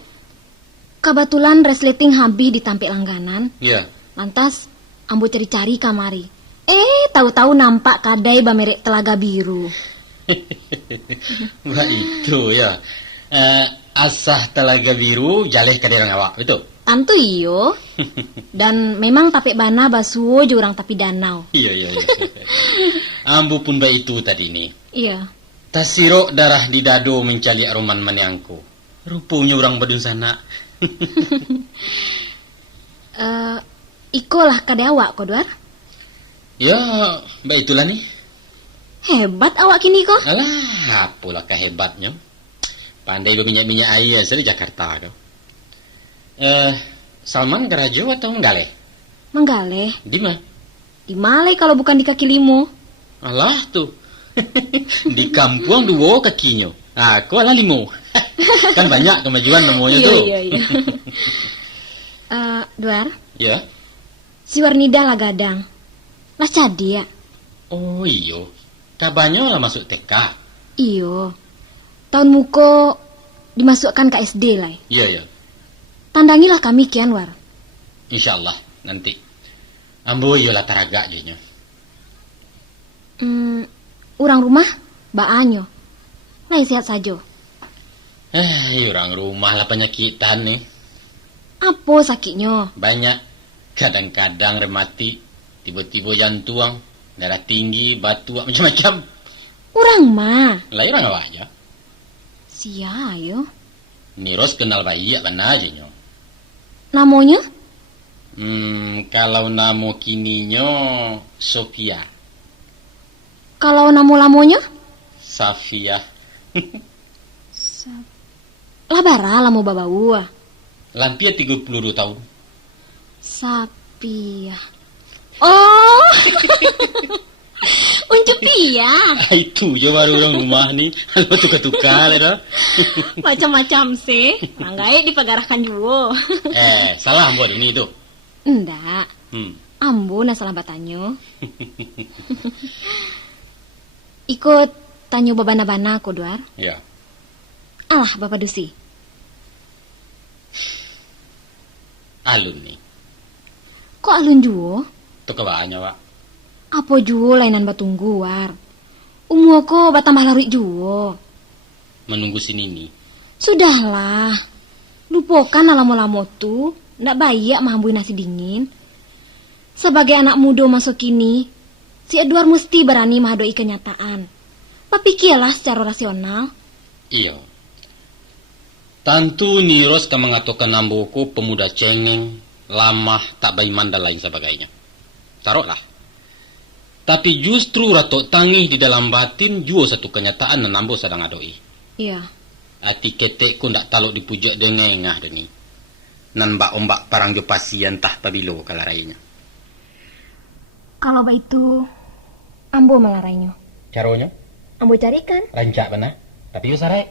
Kebetulan resleting habis ditampik langganan. Iya. Lantas ambo cari-cari kamari. Tahu-tahu nampak kadai bamerek Telaga Biru. Wah itu ya. Asah Telaga Biru jaleh kaderang awak, betul? Tentu iyo. Dan memang tapik bana basuo jurang tapi danau. Iya. Ambu pun baik itu tadi nih. Iya. Tasiro darah di dado mencali aroman maniangku. Rupanya orang badun sana. Iko lah kadai awak kodwar. Ya, baik itulah nih. Hebat awak kini kok. Alah, apalah kehebatnya. Pandai berminyak-minyak air asal Jakarta kau. Salman Garajo atau Menggale? Menggale. Di mana? Di Malai kalau bukan di kaki limo. Alah tuh. Di kampung dua kakinya. Aku alah limo. Kan banyak kemajuan namanya tuh. Iya. Dwar, Ya. si Warnida lah gadang. Lah cadi ya. Oh iyo. Kabarnya lah masuk TK. Iyo. Tahun muko dimasukkan ke SD lah. Iya. Tandangilah kami kian war. Insyaallah nanti. Ambo iyo lah taraga jadinya. Orang rumah baanyo. Nah sehat saja. Orang rumah lah penyakitan nih. Apa sakitnya? Banyak. Kadang-kadang remati. Tiba-tiba jantung. Darah tinggi, batu, macam-macam. Orang mah. Lah orang apa aja? Sia yo. Niros kenal bayi ya benar aja nyo. Namanya? Kalau nama kininyo Sofia. Kalau lamanya? Safia. Labara lamu babau. Lampia 32 tahun. Sapia. Oh. Unjuk pia. Itu je baru orang rumah ni. Halo tukar-tukar lah. Macam-macam sih. Manggai dipagarahkan juga. Salah buat ini tu. Enggak. Ambo na salah batanyo. Ikut tanyo babana-bana ko Dwar. Ya. Alah Bapak Dusi. Alun ni. Kok alun juo? Tu kebahannya, Pak. Apa juo lainan batunggu war? Umuo ko batambah lari juo. Menunggu sini ni. Sudahlah. Lupakan alamo-lamo tu. Ndak baik mahambui nasi dingin. Sebagai anak muda masuk kini, si Edward mesti berani menghadapi kenyataan. Papikirlah secara rasional. Iya. Tentu Niros kan mengatakan namboku pemuda cengeng, lamah, tak beriman dan lain sebagainya. Taruhlah. Tapi justru ratok tangih di dalam batin juga satu kenyataan dan nambo sedang adoi. Iya. Ati ketekku ndak taluk dipujak dengengah deni. Nan ombak parang jo pasien tah pabilo kalarainya. Kalau itu, ambo melarainya. Caranya? Ambo carikan. Rancak benar. Tapi yo sarai.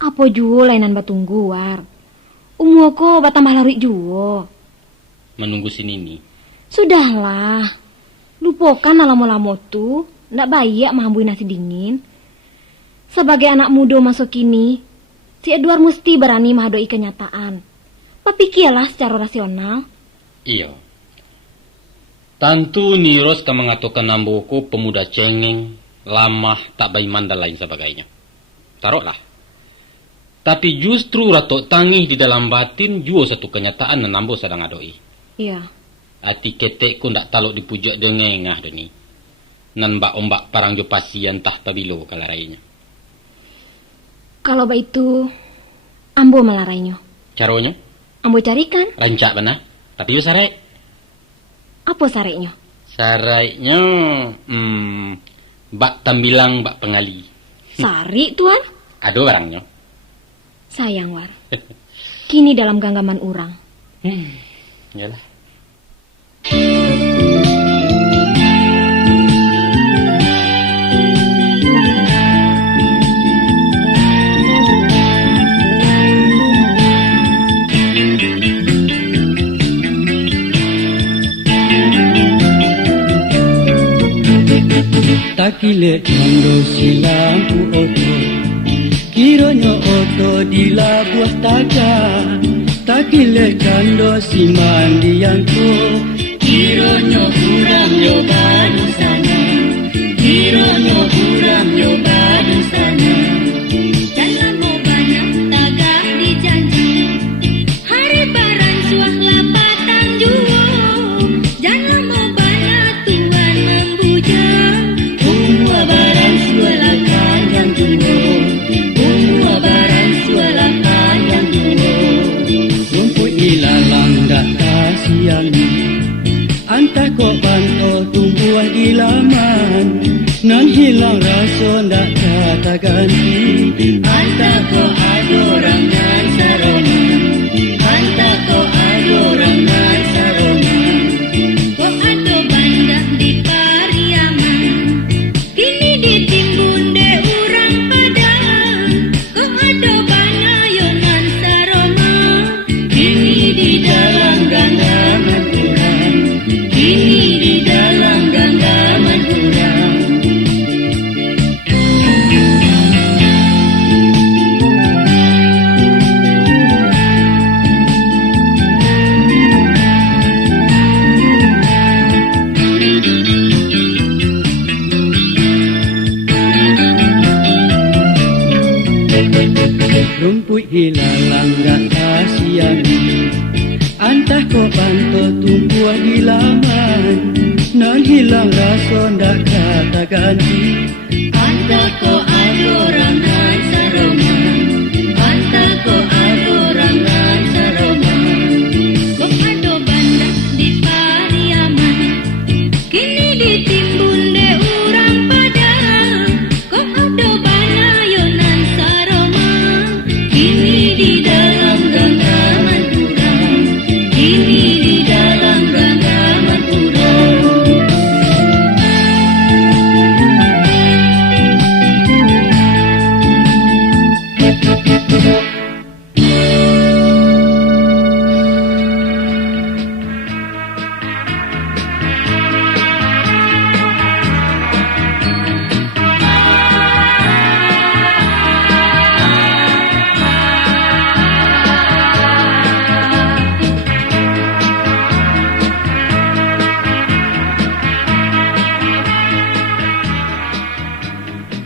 Apa juo lainan batunggu war? Umuo ko batambah lari juo. Menunggu sini ni. Sudahlah. Lupakan alamo-lamo tu. Ndak baik mahambui nasi dingin. Sebagai anak muda masuk kini, si Edward mesti berani menghadapi kenyataan. Papikirlah secara rasional. Iya. Tentu Niros ka mengatakan namboko pemuda cengeng, lamah, tak baiman dan lain sebagainya. Taruhlah. Tapi justru ratok tangih di dalam batin juga satu kenyataan nan nambo sedang adoi. Iya. Ati ketek ku ndak taluk dipujok dengengah doni. Nan mbak ombak parang jo pasian tah pabilo kalarainya. Kalau itu, ambo melarainya. Caranya? Ambo carikan. Rancak benar. Tapi yo sarai. Apa sareknya? Sarainya, bak tambilang bak pengali. Sari, Tuan. Ada barangnya. Sayang, War. Kini dalam genggaman urang. Yalah. Takile kando silampu oto, kiranya oto di labuah taga. Takile kando si mandianko, kiranya urang yo badu sana. Kiranya urang yo badu sana. Jangan mau banyak tagak dijanji, hari barang suah lapatan juo. Jangan mau banyak Tuhan membujang, Umua barang suala kanyang duo, umua barang suala kanyang duo. Rumput ilalang dak kasiani, antah kok banto tumbuh di laman. Nan hilang rasa ndak kata ganti, antah kok adorang nan saroman, antah kok adorang nan saroman. kok ada bandak di Pariaman, kini ditimbun de urang padang. Kok ada banyak yonan saroma, Kini di dalam genggaman urang, kini di dalam genggaman urang. Rumput hilalang gak kasiani, antah kok banto tumbuh di laman. Nan hilang rasa ndak kata ganti, antah kok adorang nan saroman, antah kok adorang nan saroman. kok ada bandak di Pariaman, kini ditimbun de urang padang. Kok ada banyak yonan saroma, Kini di dalam genggaman urang, kini di dalam genggaman urang.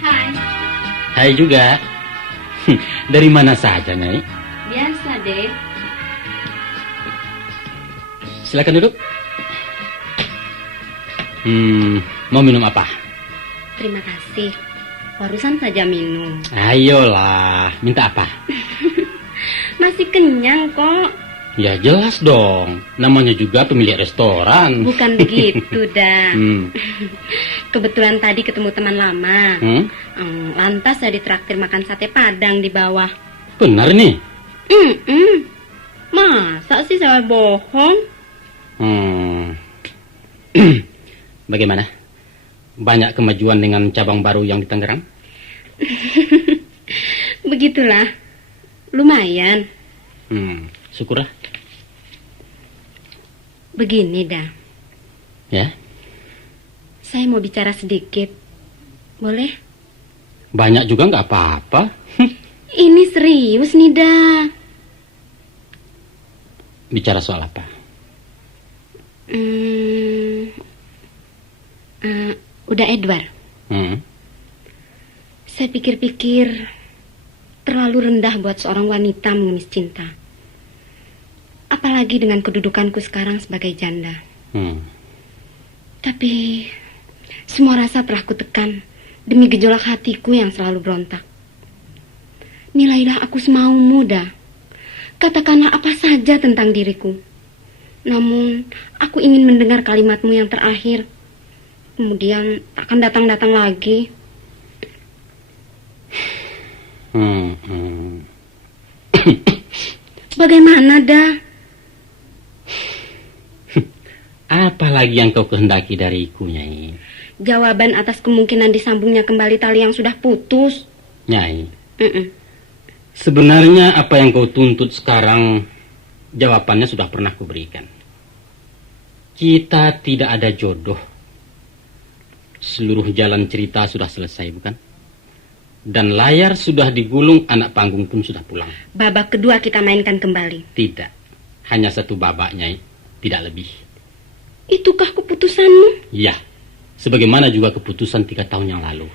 hai, Hai juga. Dari mana saja, Nyai? biasa deh. Silakan duduk. Mau minum apa? Terima kasih, barusan saja minum. Ayolah, minta apa? Masih kenyang kok. Ya jelas dong, namanya juga pemilik restoran. Bukan begitu dah. Hmm. Kebetulan tadi ketemu teman lama. Hmm? Lantas saya ditraktir makan sate padang di bawah. Benar nih? Masa sih saya bohong? Bagaimana? Banyak kemajuan dengan cabang baru yang di Tangerang? Begitulah. Lumayan. Syukurlah. Begini dah. Ya? Saya mau bicara sedikit. Boleh? Banyak juga nggak apa-apa. Ini serius nih dah. Bicara soal apa? Udah Edward. Saya pikir-pikir terlalu rendah buat seorang wanita mengemis cinta. Apalagi dengan kedudukanku sekarang sebagai janda. Tapi semua rasa telah kutekan demi gejolak hatiku yang selalu berontak. Nilailah aku semau muda. Katakanlah apa saja tentang diriku. Namun aku ingin mendengar kalimatmu yang terakhir. Kemudian tak akan datang-datang lagi. Bagaimana, dah? Apa lagi yang kau kehendaki dariku, Nyai? Jawaban atas kemungkinan disambungnya kembali tali yang sudah putus. Nyai, sebenarnya apa yang kau tuntut sekarang, jawabannya sudah pernah kuberikan. Kita tidak ada jodoh. Seluruh jalan cerita sudah selesai, bukan? Dan layar sudah digulung, anak panggung pun sudah pulang. Babak kedua kita mainkan kembali. Tidak, hanya satu babak, Nyai, tidak lebih. Itukah keputusanmu? Ya, sebagaimana juga keputusan 3 tahun yang lalu.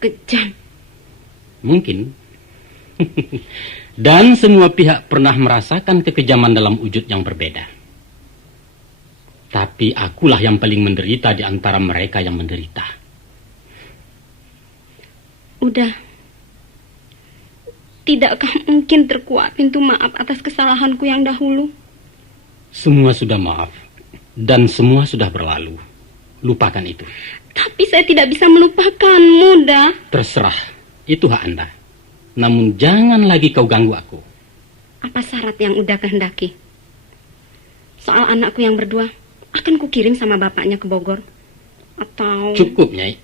Kejam. Mungkin. Dan semua pihak pernah merasakan kekejaman dalam wujud yang berbeda. Tapi akulah yang paling menderita di antara mereka yang menderita. Udah. Tidakkah mungkin terkuat pintu maaf atas kesalahanku yang dahulu? Semua sudah maaf. Dan semua sudah berlalu. Lupakan itu. Tapi saya tidak bisa melupakanmu, dah. Terserah. Itu hak Anda. Namun jangan lagi kau ganggu aku. Apa syarat yang udah kehendaki? Soal anakku yang berdua, akan kukirim sama bapaknya ke Bogor. Atau... Cukup, Nyai.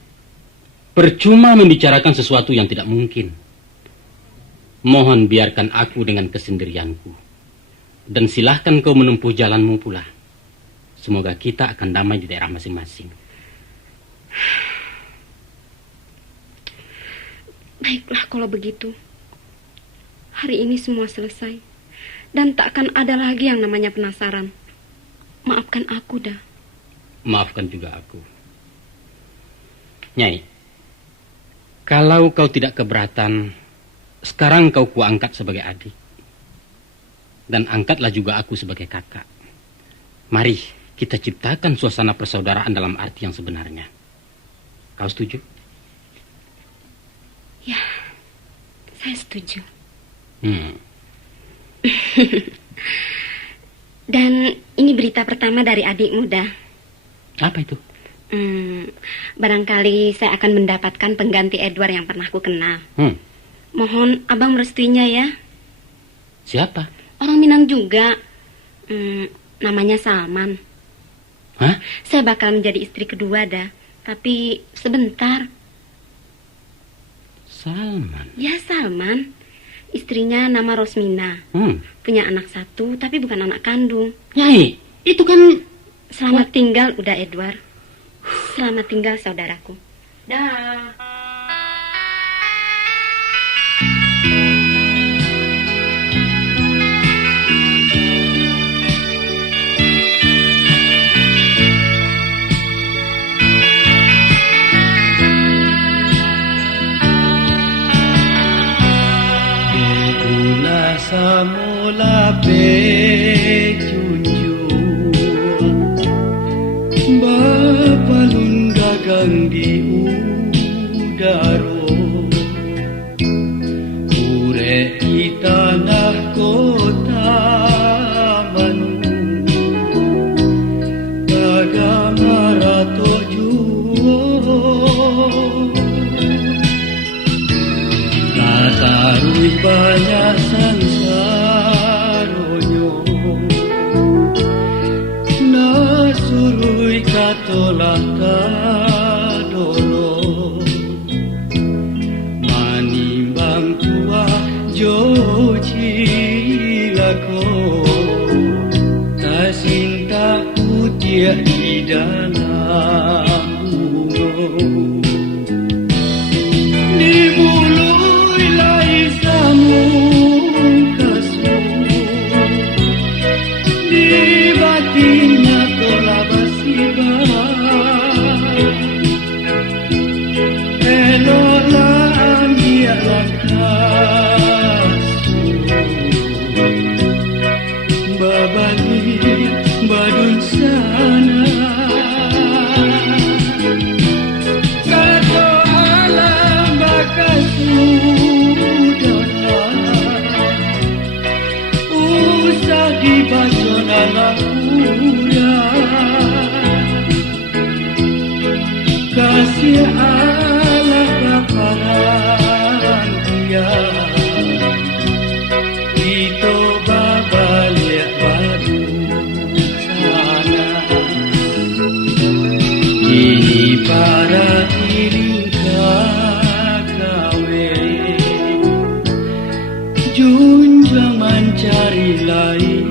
Percuma membicarakan sesuatu yang tidak mungkin. Mohon biarkan aku dengan kesendirianku. Dan silahkan kau menempuh jalanmu pula. Semoga kita akan damai di daerah masing-masing. Baiklah kalau begitu. Hari ini semua selesai. Dan tak akan ada lagi yang namanya penasaran. Maafkan aku, dah. Maafkan juga aku. Nyai, kalau kau tidak keberatan, sekarang kau kuangkat sebagai adik. Dan angkatlah juga aku sebagai kakak. Mari kita ciptakan suasana persaudaraan dalam arti yang sebenarnya. Kau setuju? Ya, saya setuju. Dan ini berita pertama dari adik muda. Apa itu? Barangkali saya akan mendapatkan pengganti Edward yang pernah ku kenal. Mohon abang merestuinya ya. Siapa? Orang Minang juga. Namanya Salman. Hah? Saya bakal menjadi istri kedua, dah. Tapi sebentar. Salman? Ya, Salman. Istrinya nama Rosmina. Punya anak 1, tapi bukan anak kandung. Nyai, itu kan... Selamat tinggal, udah Edward. Selamat tinggal, saudaraku. Dah. Samula pejunjung Bapalun dagang di udaro Ure di tanah kota Manu Dagang marato juo Tatarui banyak surui katolah kadoro manimbang tua joji lako tasinta putih di dalam gunung di bulu ilai samu babani badun sana kato alam bakas udara usah dibaca dalam kasih Allah kaparan dia itu babalik baru sana ini para iring kakawe junjang mencari lain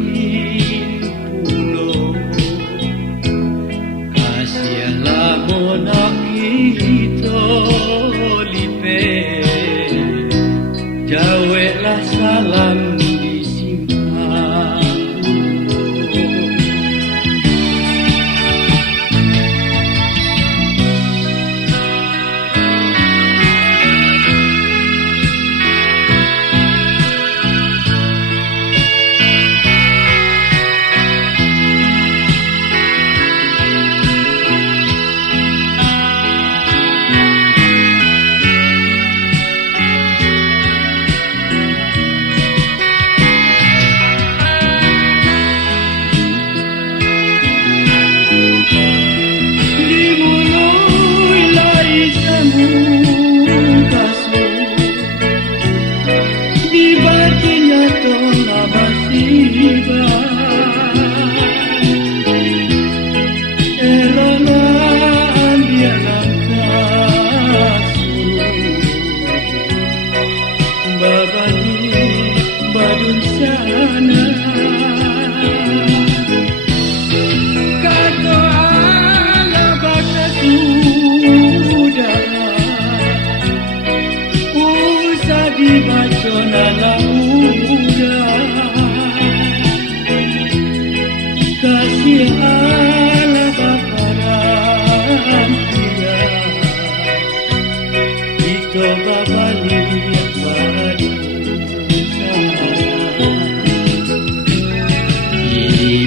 pulau kasihlah monak kita lipe jawablah salam disimpan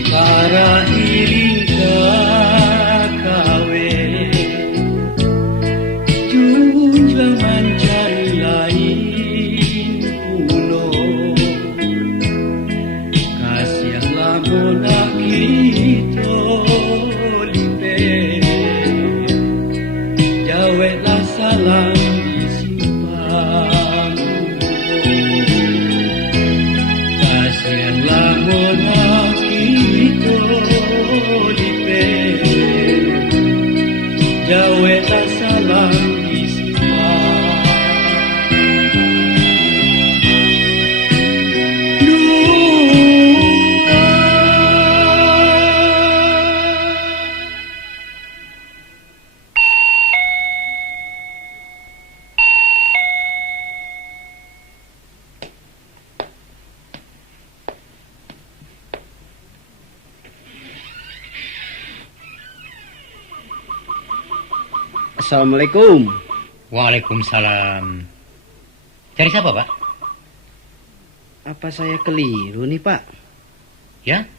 para iring kakawe junjang mencari lain pulau kasihlah monak kita lipe jawablah salam disimpan kasihlah monak kita lipe jawablah salam Assalamualaikum. Waalaikumsalam. Cari siapa, Pak? Apa saya keliru nih, Pak? Ya?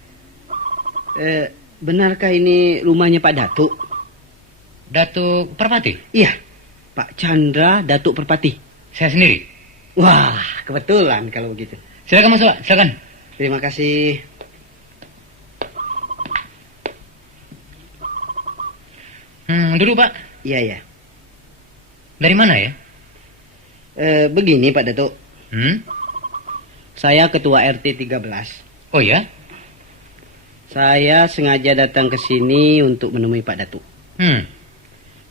Benarkah ini rumahnya Pak Datuk? Datuk Perpati? Iya, Pak Chandra Datuk Perpati. Saya sendiri. Wah, kebetulan kalau begitu. Silakan masuk, Pak. Silakan. Terima kasih. Duduk, Pak. Iya, ya. Dari mana ya? Begini, Pak Datuk. Saya ketua RT 13. Oh ya? Saya sengaja datang ke sini untuk menemui Pak Datuk.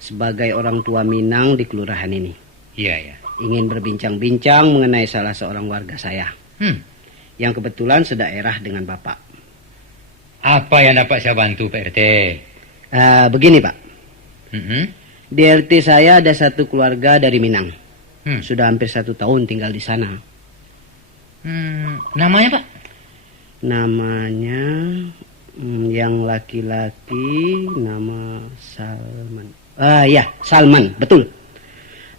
Sebagai orang tua Minang di kelurahan ini. Iya, ya. Ingin berbincang-bincang mengenai salah seorang warga saya. Yang kebetulan sedaerah dengan Bapak. Apa yang dapat saya bantu, Pak RT? Begini, Pak. Di RT saya ada satu keluarga dari Minang. Sudah hampir 1 tahun tinggal di sana. Namanya, Pak? Namanya yang laki-laki nama Salman. Ya, Salman, betul.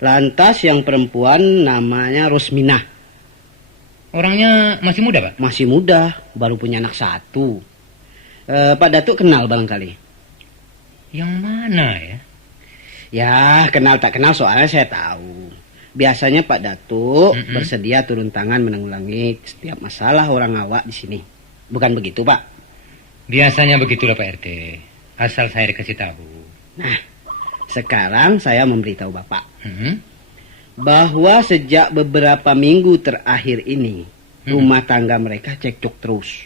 Lantas yang perempuan namanya Rosminah. Orangnya masih muda, Pak? Masih muda, baru punya anak 1. Pak Datuk kenal barangkali? Yang mana ya? Ya, kenal tak kenal soalnya saya tahu. Biasanya Pak Datuk bersedia turun tangan menanggulangi setiap masalah orang awak di sini. Bukan begitu, Pak? Biasanya begitulah Pak RT. Asal saya dikasih tahu. Nah, sekarang saya memberitahu Bapak bahwa sejak beberapa minggu terakhir ini rumah tangga mereka cekcok terus.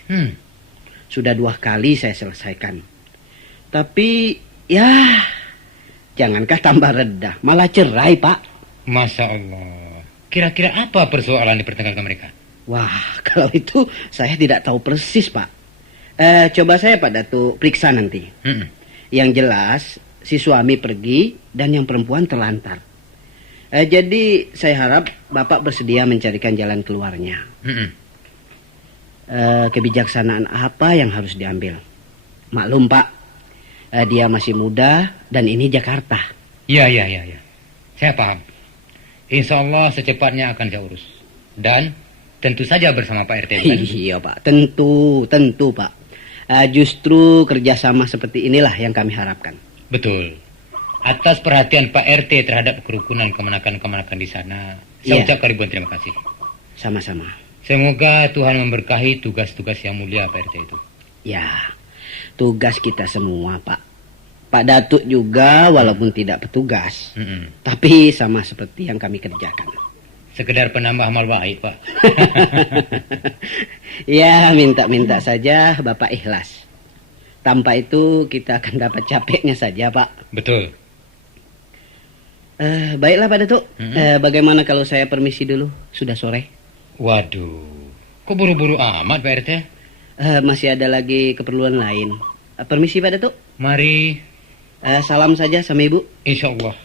Sudah 2 kali saya selesaikan. Tapi ya, jangankah tambah redah, malah cerai, Pak. Masya Allah. Kira-kira apa persoalan di pertengkaran mereka? Wah, kalau itu saya tidak tahu persis, Pak. Coba saya Pak Datuk periksa nanti. Yang jelas, si suami pergi dan yang perempuan terlantar. Jadi saya harap Bapak bersedia mencarikan jalan keluarnya. Kebijaksanaan apa yang harus diambil? Maklum, Pak, dia masih muda dan ini Jakarta. Iya. Saya paham. Insya Allah secepatnya akan saya urus. Dan tentu saja bersama Pak RT. Kan? Iya, Pak. Tentu, Pak. Justru kerjasama seperti inilah yang kami harapkan. Betul. Atas perhatian Pak RT terhadap kerukunan kemanakan-kemanakan di sana, saya ucapkan ribuan terima kasih. Sama-sama. Semoga Tuhan memberkahi tugas-tugas yang mulia Pak RT itu. Ya, tugas kita semua, Pak. Pak Datuk juga walaupun tidak petugas, tapi sama seperti yang kami kerjakan. Sekedar penambah amal baik, Pak. Ya, minta-minta saja Bapak ikhlas. Tanpa itu kita akan dapat capeknya saja, Pak. Betul. Baiklah Pak Datuk. Bagaimana kalau saya permisi dulu? Sudah sore. Waduh, kok buru-buru amat Pak RT? Masih ada lagi keperluan lain. Permisi Pak Datuk. Mari. Salam saja sama Ibu. Insya Allah.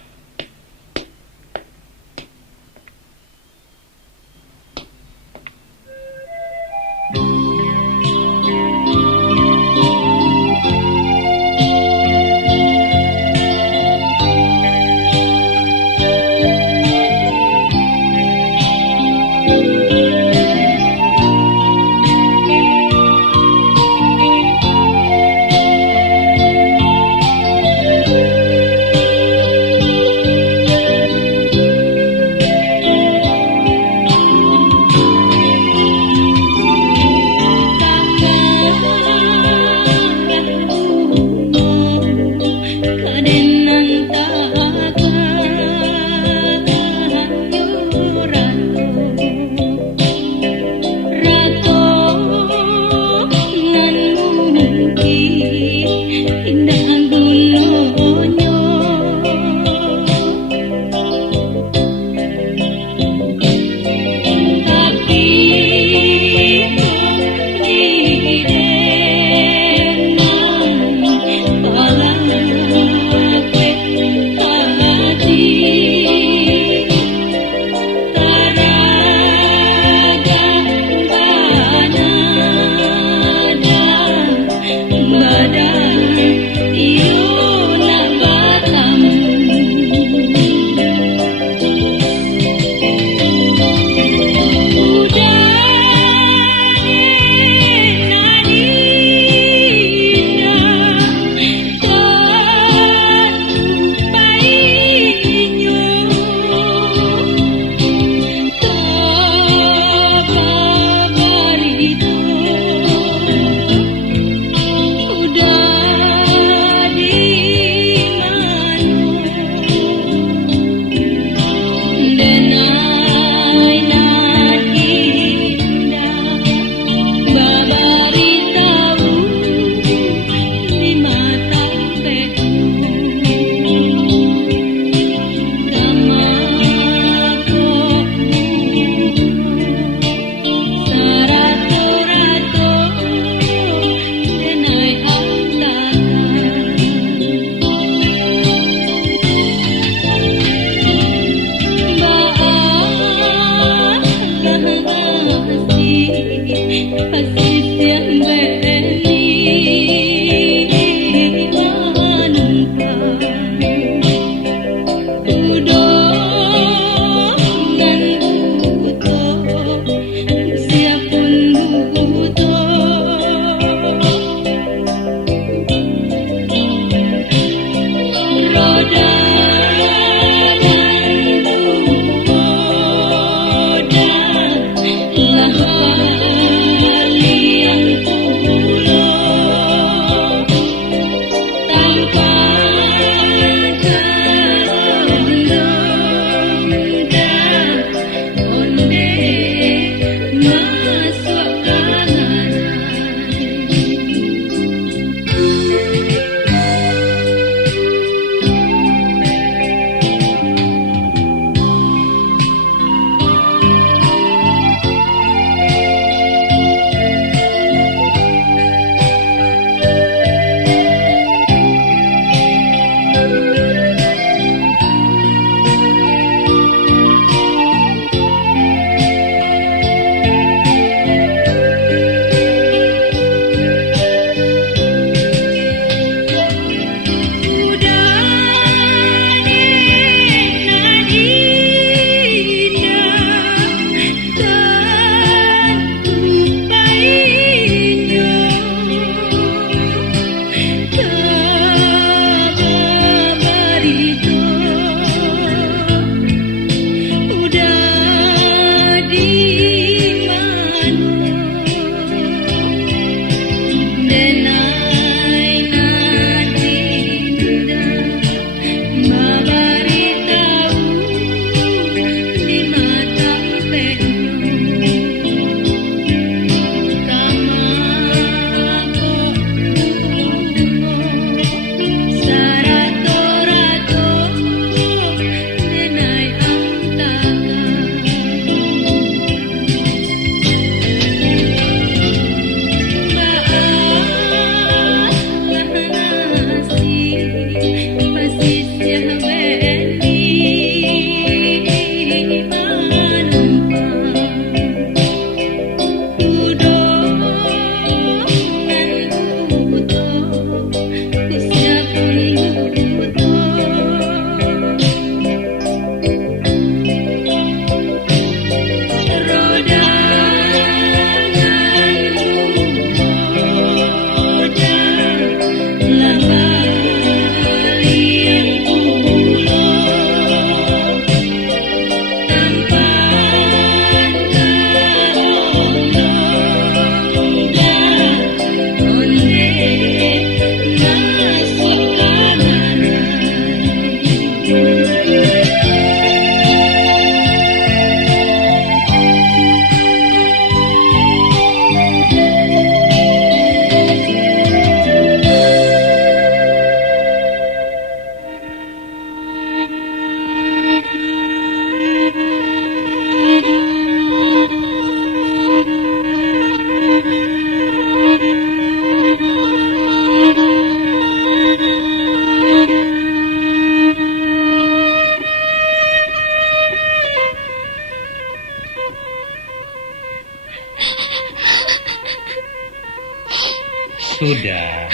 Sudah.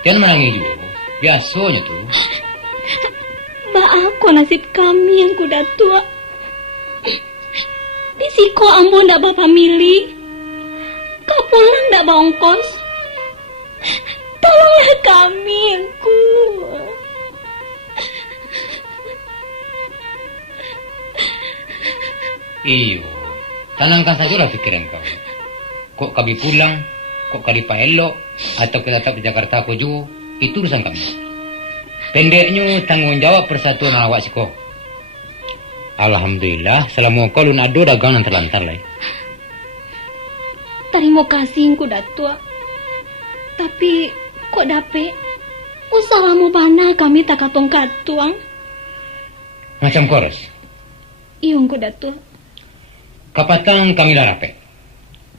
Jangan menangis juga. Biasanya tuh. Aku nasib kami yang kuda tua. Di siko ambo ndak bapak milih. Kau pulang ndak bongkos. Tolonglah kami ku. Iyo, tenangkan sajalah pikiran kau. Kok kami pulang, kok kami paelok, atau kita tetap di Jakarta aku juga, itu urusan kami. Pendeknya tanggung jawab persatuan awak siko. Alhamdulillah, selama kau lun ado dagangan terlantar lah. Terima kasih ku datua. Tapi kok dape? Usalamu bana kami tak katong-katong. Macam koros. Iya ku datua. Kapatang kami dah rapat.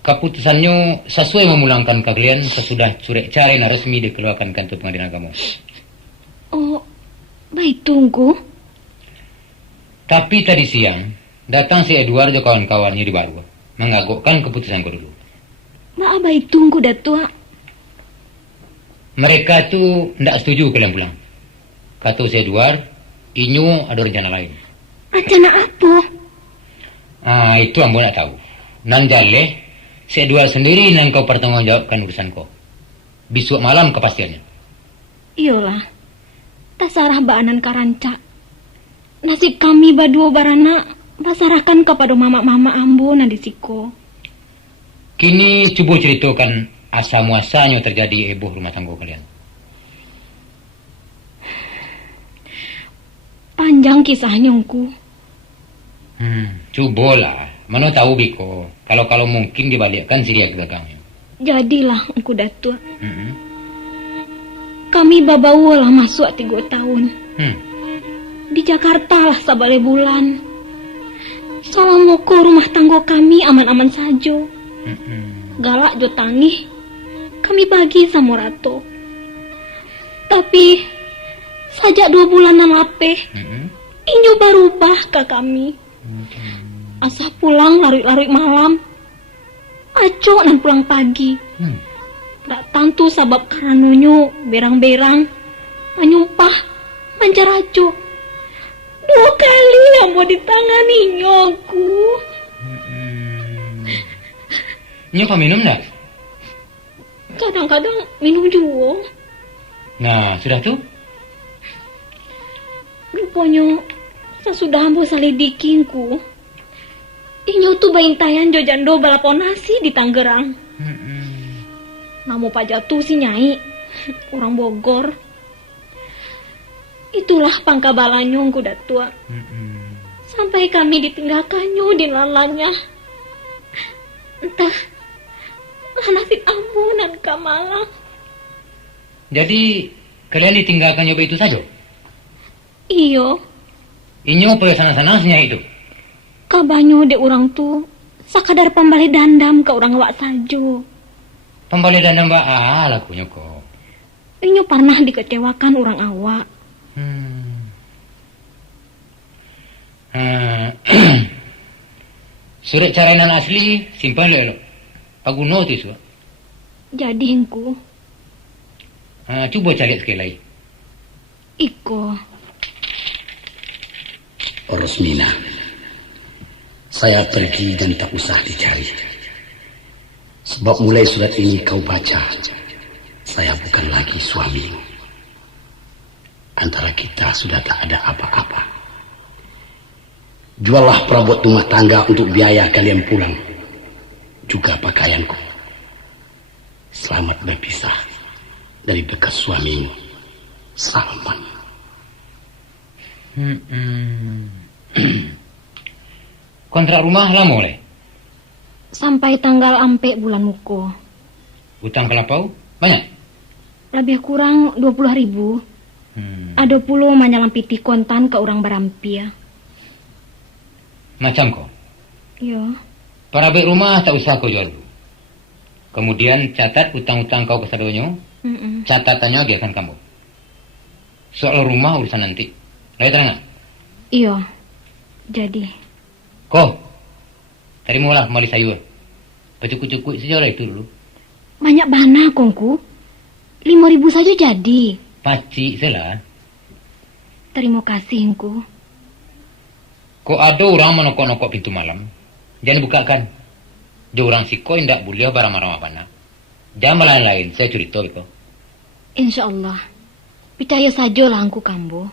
Keputusannya sesuai memulangkan kalian sesudah surat cerai resmi dikeluarkan kantor pengadilan agama. Oh, baik tunggu. Tapi tadi siang datang si Edward dan kawan-kawannya di Barua mengagukkan keputusanku dulu. Maaf baik tunggu datua. Mereka tu tidak setuju kalian pulang. Kata si Edward, inyo ada rencana lain. Rencana apa? Itu ambo nak tahu. Nan jale, si Edward sendiri yang kau pertanggungjawabkan urusan kau. Besok malam kepastiannya. Iyalah, tasarah baanan karanca. Nasib kami badua barana pasarahkan kepada mama-mama ambo nandisiko. Kini coba ceritakan asal muasalnya terjadi heboh rumah tangga kalian. Panjang kisahnya ungku. Cobalah. Mana tahu Biko. Kalau mungkin dibalikkan si dia ke belakangnya. Jadilah ungku datua. Kami babawa lah masuk 3 tahun. Di Jakarta lah sabale bulan. Salamoko rumah tangga kami aman-aman saja. Galak jo tangih. Kami bagi sama Rato. Tapi sajak 2 bulanan lapeh. Inyo berubah ke kami. Asa pulang larut-larut malam. Aco nan pulang pagi. Tak tantu sabab karanonyo berang-berang. Menyumpah mancar aco. 2 kali yang mau ditangani nyoku. Nyo kau minum dah? Kadang-kadang minum juga. Nah, sudah tu? Rupanya sesudah ambo salidikinku. Inyo tu baintayan jo jando balaponasi di Tangerang. Namo pajatu si Nyai, orang Bogor. Itulah pangkabalannya ku datua. Sampai kami ditinggalkannya di lalanya. Entah nasib ambo nan kamalang. Jadi kalian ditinggalkan nyoba itu saja? Iyo. Inyo pergi sana-sana itu? Kabanyo de orang tu sakadar pembalik dandam ke orang awak sajo. Pembalik dandam ba lakunya kok. Inyo pernah dikecewakan orang awak. Surat carainan asli simpan lelo. Paguno tu surat. Jadi engku. Coba cari sekali lagi. Iko. Rosmina, saya pergi dan tak usah dicari. Sebab mulai surat ini kau baca, saya bukan lagi suamimu. Antara kita sudah tak ada apa-apa. Juallah perabot rumah tangga untuk biaya kalian pulang. Juga pakaianku. Selamat berpisah dari bekas suamimu, Salman. Kontrak rumah lama oleh? Sampai tanggal ampe bulan muko. Hutang kelapau banyak? Lebih kurang 20.000. Ada puluh manyalam-piti kontan ke orang barampia. Macam kau? Iya. Para baik rumah tak usah kau jual dulu. Kemudian catat hutang-hutang kau ke sadonyo. Catatannya lagi akan kamu. Soal rumah urusan nanti. Lagi terang? Iya. Jadi. Kau? Tadi mula kembali sayur. Pecukuk-cukuk saja lah itu dulu. Banyak bana kongku. 5.000 saja jadi. Paci salah. Terima kasih, Engku. Kok ada orang menokok-nokok pintu malam, jangan bukakan. Dia orang siko ndak boleh barang-barang apa nak. Jangan lain-lain, saya cerita itu. Insya Allah. Percaya sajalah Engku Kambo.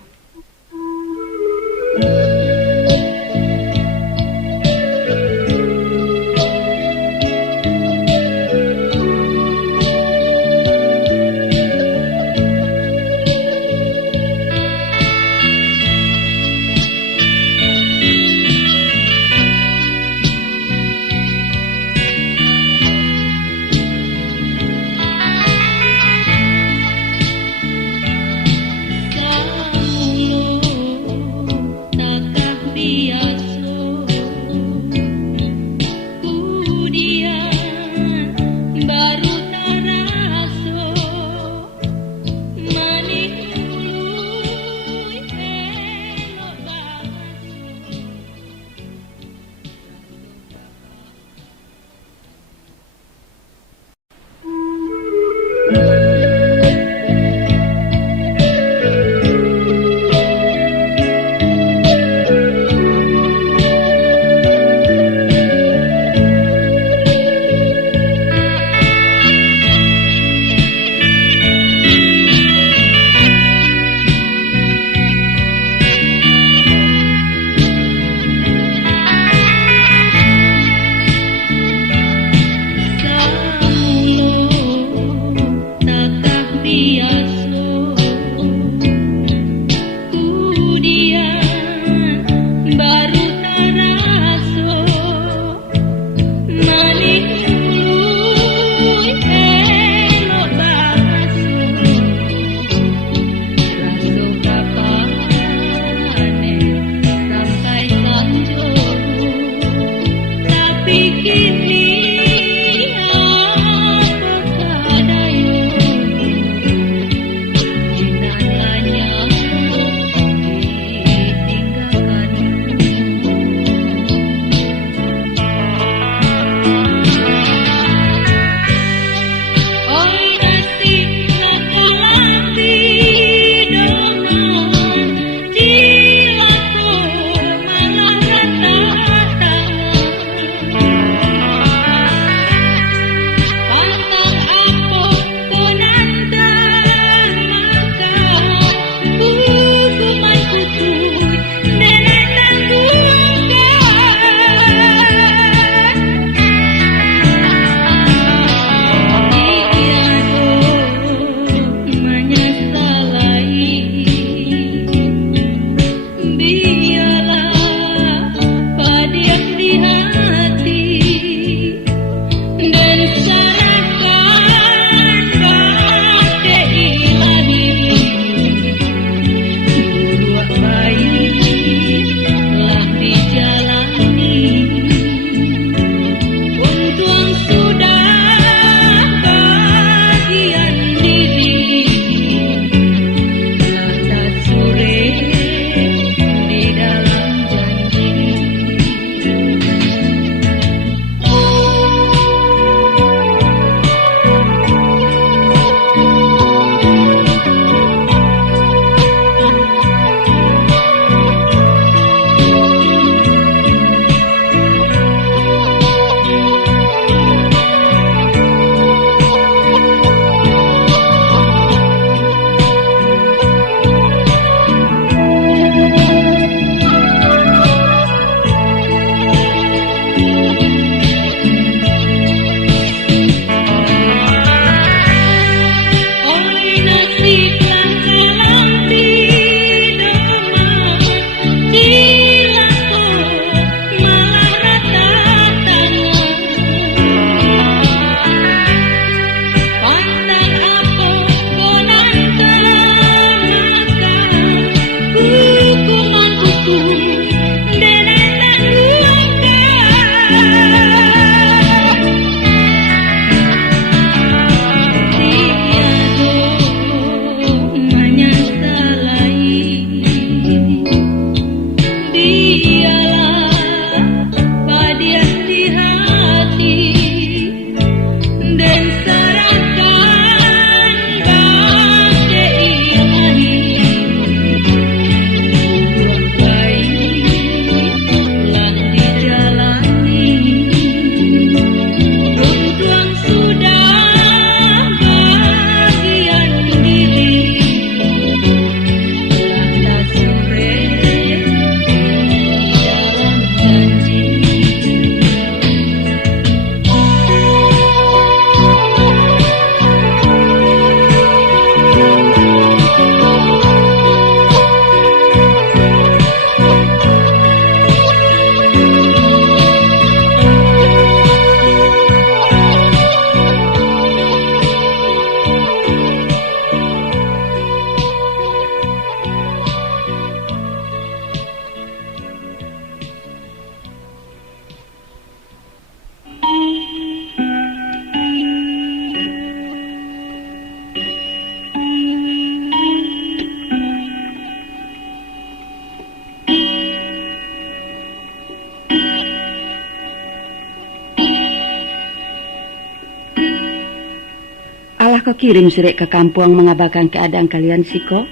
Sudah kau kirim surat ke kampung mengabarkan keadaan kalian siko?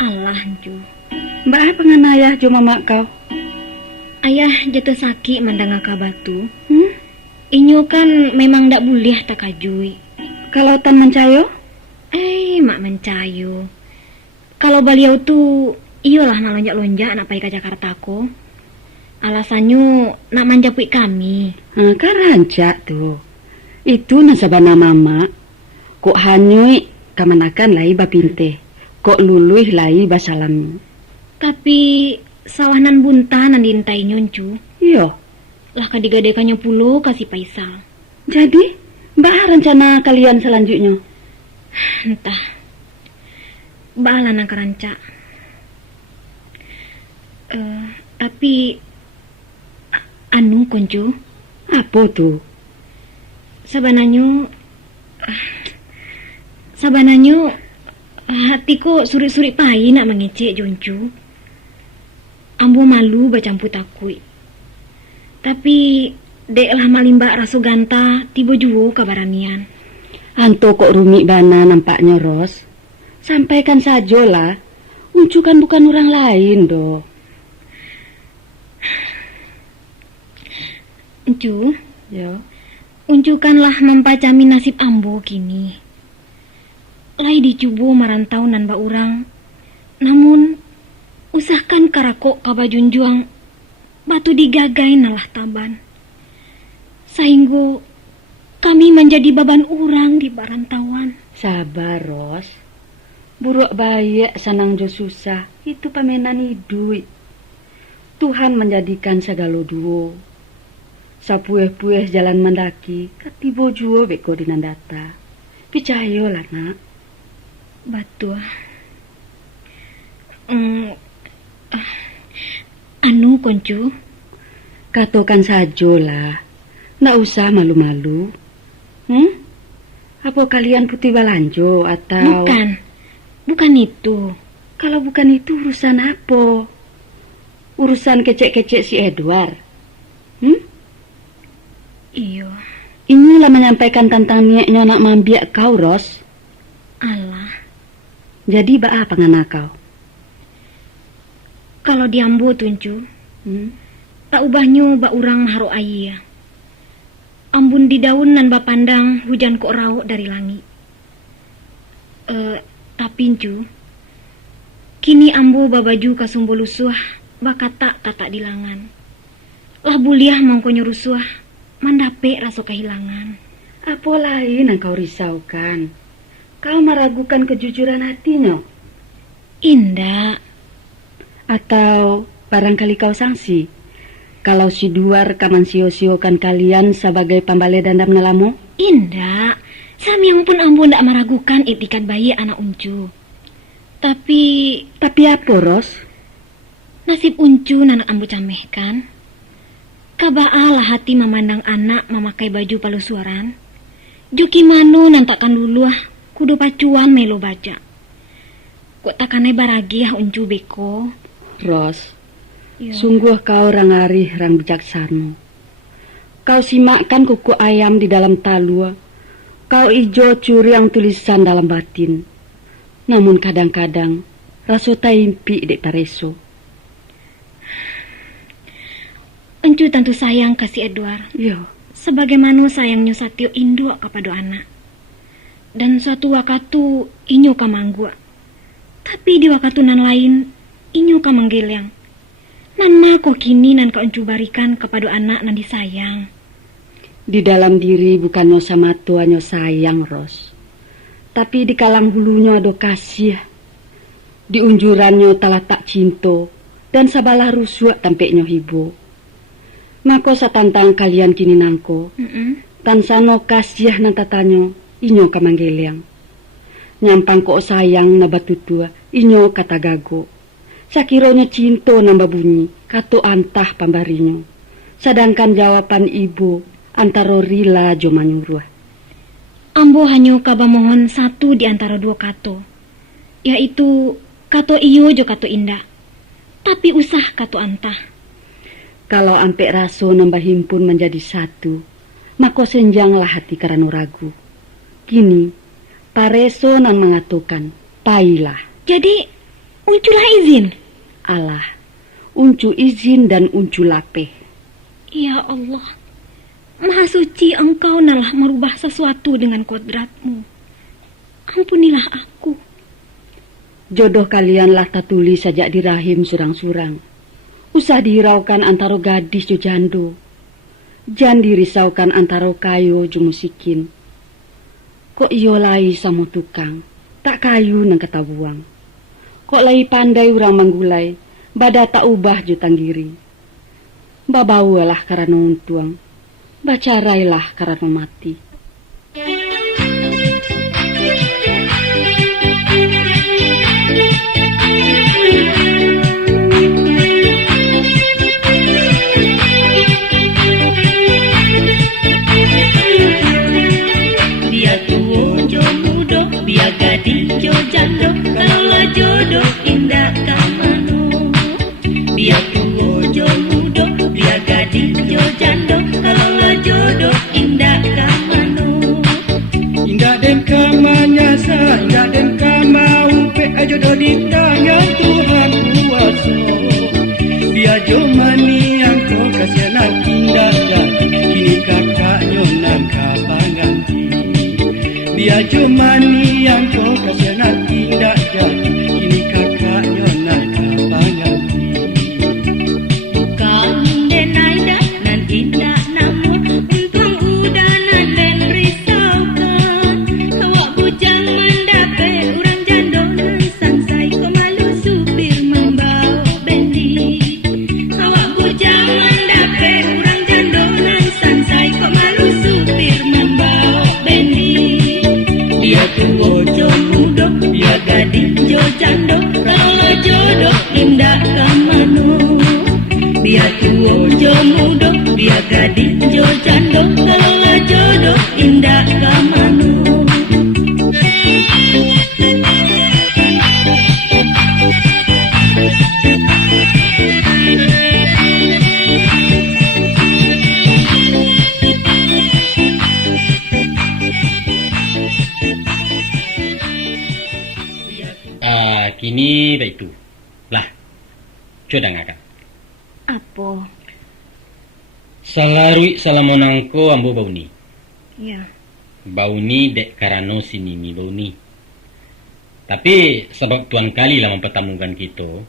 Alah, Ju. Mbak pengen ayah jo mama kau? Ayah jatuh sakit mandang kabar tu. Inyo kan memang ndak boleh tak kajui. Kalau tan mencayo? Mak mencayo. Kalau beliau tu iyalah nak lonjak-lonjak nak pergi ke Jakarta ko. Alasannya nak manjapui kami. Kan rancak tu. Itu nasabana mama. Kok hanyui kamanakan lai bapinte. Kok luluih lai basalam. Tapi sawanan buntanan diintai nyoncu. Iya. Lah kadigadekannya pulo kasih Faisal. Jadi, mbak rencana kalian selanjutnya? Entah. Bala nak rancak. Tapi anu konco. Apa tu? Sabananyo hatiku suri-suri pai nak mengecek joncu. Ambo malu bacampu takui. Tapi dek lah malimba rasu ganta tiba juwo kabaranian. Anto kok rumik bana nampaknya Ros. Sampaikan sajalah. Uncu kan bukan orang lain doh. Uncu, ya. Uncukanlah mempacami nasib ambo kini. Lai dicubo marantau nan ba urang. Namun usahkan karakok kabajunjuang batu digagai nalah taban. Sehingga kami menjadi beban urang di barantauan. Sabar Ros. Buruk baik sanang jo susah. Itu pamenan hidup. Tuhan menjadikan segala duo. Sapueh-pueh jalan mendaki, katibo juo beko dinandata. Picayo lah nak. Batua. Anu koncu. Katakan sajalah. Nggak usah malu-malu. Apa kalian putih balanjo atau... Bukan itu. Kalau bukan itu urusan apa? Urusan kecek-kecek si Edward. Iyo. Inilah menyampaikan tentang niatnya nak mambiak kau, Ros. Alah. Jadi apa ngana kau? Kalau diambo tuncu, tak ubahnya ba urang maharo ayah. Ambun di daun nan ba pandang hujan kok rauk dari langit. Tapi cu, kini ambo ba baju kasumbo lusuh ba kata dilangan. Lah buliah mangkonyo rusuh, mandape rasa kehilangan. Apa lain yang kau risaukan? Kau meragukan kejujuran hatinya? Indah. Atau barangkali kau sangsi kalau si Duar kaman sio-siokan kalian sebagai pambale dandam nalamo? Indah. Samiang pun ambo ndak meragukan itikat bayi anak uncu. Tapi apa, Ros? Nasib uncu anak ambo camehkan. Kabaalah hati memandang anak memakai baju palusuaran. Juki mano nantakan dulu kudu pacuan melo baca. Kok takane baragi uncu beko. Ros, sungguh kau orang arih, orang bijaksana. Kau simakkan kuku ayam di dalam talua. Kau ijo curi yang tulisan dalam batin. Namun kadang-kadang rasa taimpi dek pareso. Encu tentu sayang kasih Edward. Yo. Sebagaimana sayangnya Satyo induk kepada anak. Dan suatu waktu inyo kamanggua. Tapi di waktu nan lain inyo kamanggeleng. Nan mako kini nan kau encu barikan kepada anak nan disayang. Di dalam diri bukannya sama tuanya sayang, Ros. Tapi di kalang hulunya ada kasih. Di unjurannya telah tak cinta. Dan sabalah rusuh tampeknya hibo. Maka satantang kalian kini nangko. Tansano kasih nantatanyo. Inyo kamanggeleng. Nyampang kok sayang nabatutua. Inyo kata gago. Sakironya cinta nambah bunyi. Kato antah pambarinyo. Sedangkan jawaban ibu antara rila jo manyuruh. Ambo hanya kaba mohon satu di antara dua kato. Yaitu kato iyo jo kato indah. Tapi usah kato antah. Kalau ampe raso nambah himpun menjadi satu, maka senjanglah hati karena ragu. Kini, Pareso nan mengatukan, pailah. Jadi, unculah izin. Allah, uncu izin dan uncu lapeh. Ya Allah, Maha Suci Engkau nalah merubah sesuatu dengan kodratmu. Ampunilah aku. Jodoh kalianlah tatuli sajak di rahim surang-surang. Usah dihiraukan antara gadis jo jando. Jan dirisaukan antara kayo jo musikin. Kok iyo lai sama tukang, tak kayu nang ketabuang. Kok lai pandai urang manggulai, bada tak ubah jo tanggiri. Babawalah karena untuang, bacarailah karena mati. Jo jando kalau jodoh indah kamano biar tuo jo mudo biar gading jo jando kalau jodoh indah kamano indah den kamanya sa indah den kamau pe jodoh di tangan Tuhan kuasa biar jo mani yang kau kasih anak indah jadi kini kakaknya nang kapanganti biar jo mani yang kau kasih anak indah jadi kini kakaknya nang kapanganti bukan denaida nan indah namun untung udah nan den risaukan kawak bujang mendape urang jando nan sangsai kau malu supir membawa bendi kawak bujang mendape urang jando nan sangsai kau malu supir membawa bendi dia tuo jo mudo dia gading jo jando kalau jodoh indah kamano dia tuo jo mudo dia gading jo jando kalau jodoh indah kamano Kini baik tu. Lah, coba ngakan. Apa? Salarui salamonangko ambo bauni. Ya. Bauni dek karano sinimi bauni. Tapi sebab tuan kali lah mempertemukan kita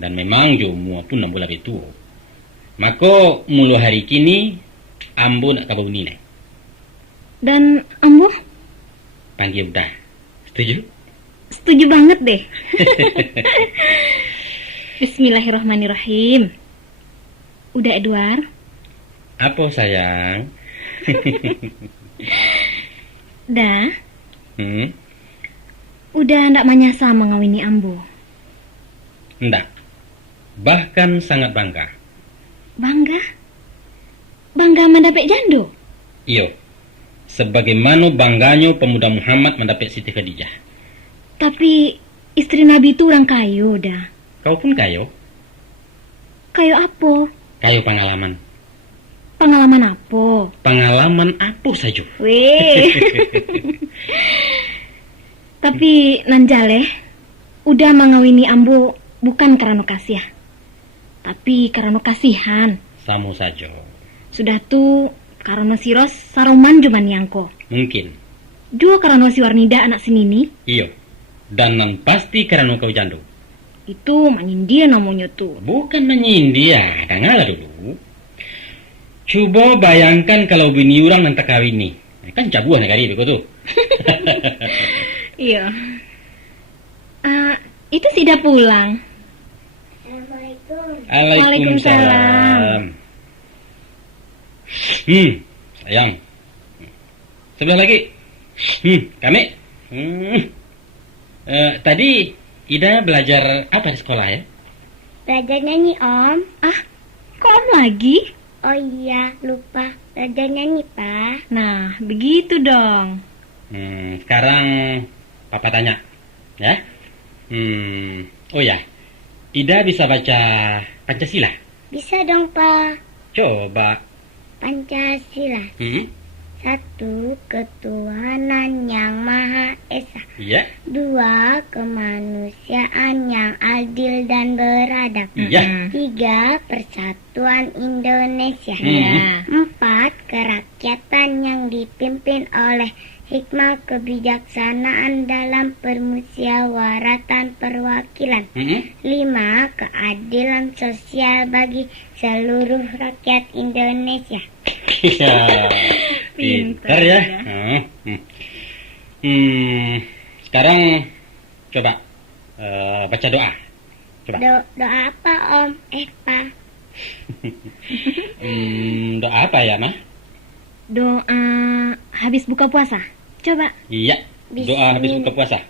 dan memang jo mua tu 6 bulan itu. Maka mulu hari kini ambo nak ke bauni lah. Dan ambo? Panggil dah. Setuju? Setuju banget deh. Bismillahirrahmanirrahim. Udah Edward? Apa sayang? Dah. Udah ndak manyasa mengawini ambo? Ndak. Bahkan sangat bangga. Bangga? Bangga mendapat jando? Iyo. Sebagaimana bangganya pemuda Muhammad mendapat Siti Khadijah. Tapi istri Nabi itu orang kayo dah. Kau pun kayo? Kayo apa? Kayo pengalaman. Pengalaman apa? Pengalaman apa saja? Weh. Tapi Nanjale udah mengawini ambo bukan karena kasih, tapi karena kasihan. Sama saja. Sudah tuh karena siros saroman cuman yangko. Mungkin. Juga karena si Warnida anak sinini. Iyo. Dan nan pasti karena kau jando. Itu menyindir namanya tuh. Bukan menyindir ya, dengarlah dulu. Coba bayangkan kalau bini orang nanti kawin nih. Kan cabuah negari begitu. Iya. Itu sudah pulang. Waalaikumsalam. Sayang. Sebelah lagi. Kami. Tadi Ida belajar apa di sekolah ya? Belajar nyanyi, Om. Ah, kok Om lagi? Oh iya, lupa. Belajar nyanyi, Pak. Nah, begitu dong. Sekarang Papa tanya, ya? Oh ya, Ida bisa baca Pancasila? Bisa dong, Pak. Coba. Pancasila. Satu, ketuhanan yang Maha Esa. Iya. Dua, kemanusiaan yang adil dan beradab. Iya. Tiga, persatuan Indonesia. Iya. Empat, kerakyatan yang dipimpin oleh hikmah kebijaksanaan dalam permusyawaratan perwakilan. Lima, keadilan sosial bagi seluruh rakyat Indonesia. Ya, pintar ya. Sekarang coba baca doa. Coba. Doa apa Om? Pak. Doa apa ya, Ma? Doa habis buka puasa. Coba. Iya, doa habis buka puasa.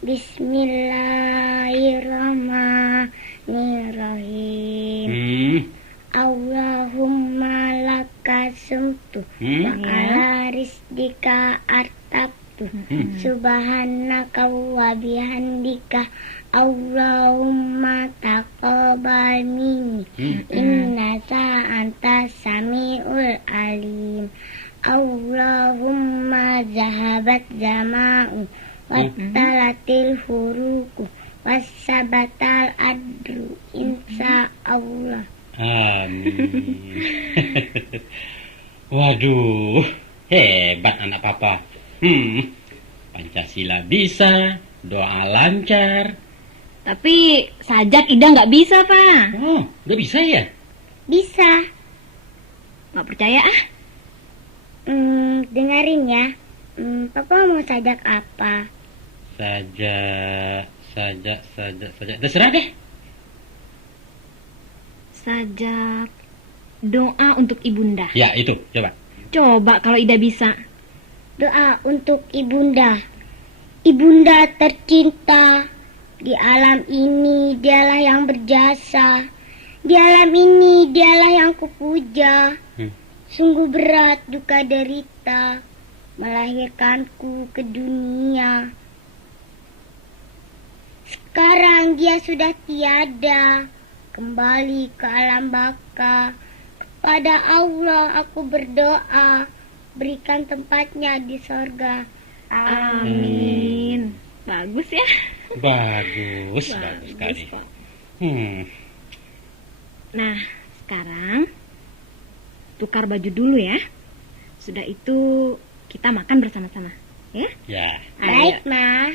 Bismillahirrahmanirrahim. Allahumma laka sumtu wa ala rizqika artabtu subhanaka wa bihamdika Allahumma taqabbal minni innaka antas samiul alim. Allahumma zahabat zama'u wattalatil huruku wassabatal adru insya Allah. Amin. Waduh, hebat anak papa. Pancasila bisa, doa lancar. Tapi sajak Ida nggak bisa, Pak. Oh, nggak bisa ya? Bisa. Nggak percaya ah? Dengerin ya. Papa mau sajak apa? Sajak. Terserah deh. Sajak doa untuk ibunda. Ya, itu. Coba. Coba kalau Ida bisa. Doa untuk ibunda. Ibunda tercinta. Di alam ini dialah yang berjasa. Di alam ini dialah yang kupuja. Sungguh berat duka derita melahirkanku ke dunia. Sekarang dia sudah tiada, kembali ke alam baka. Kepada Allah aku berdoa, berikan tempatnya di sorga. Amin. Bagus ya? Bagus sekali. Pak. Nah, sekarang tukar baju dulu ya. Sudah itu kita makan bersama-sama, ya? Ya. Baik, Ma.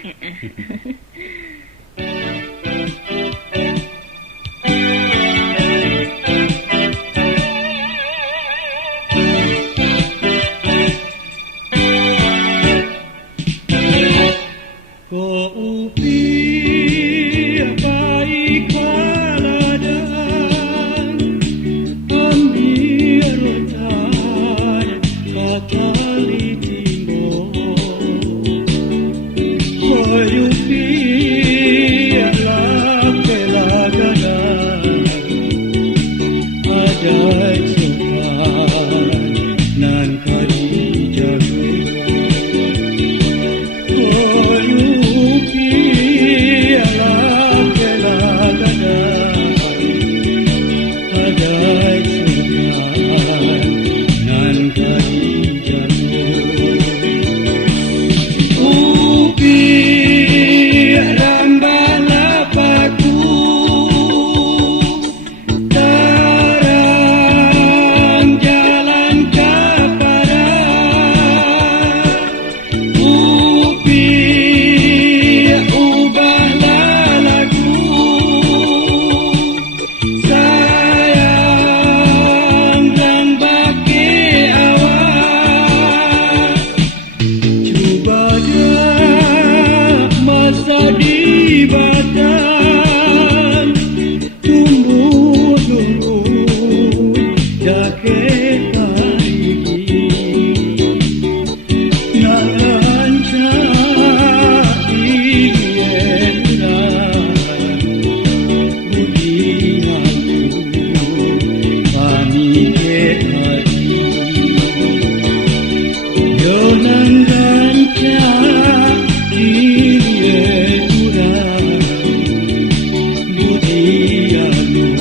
Budi anu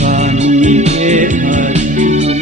kami hati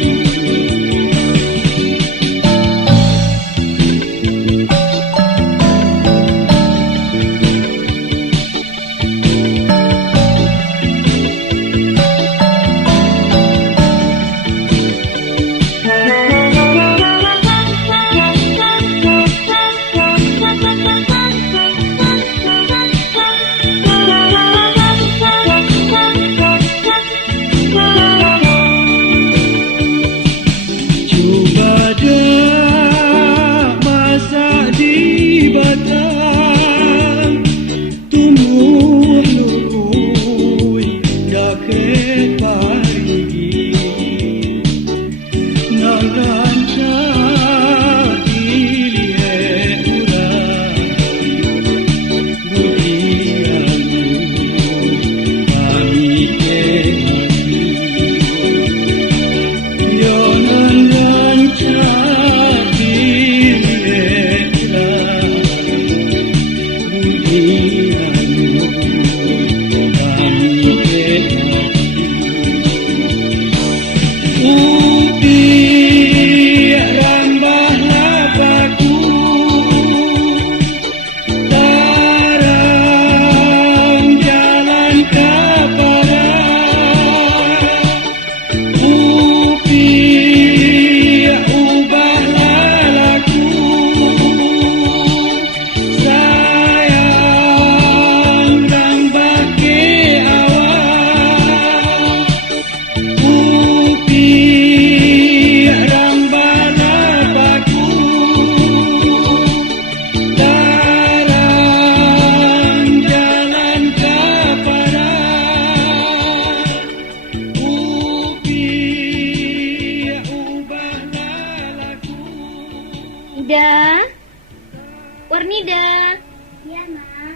Nida. Ya, Ma.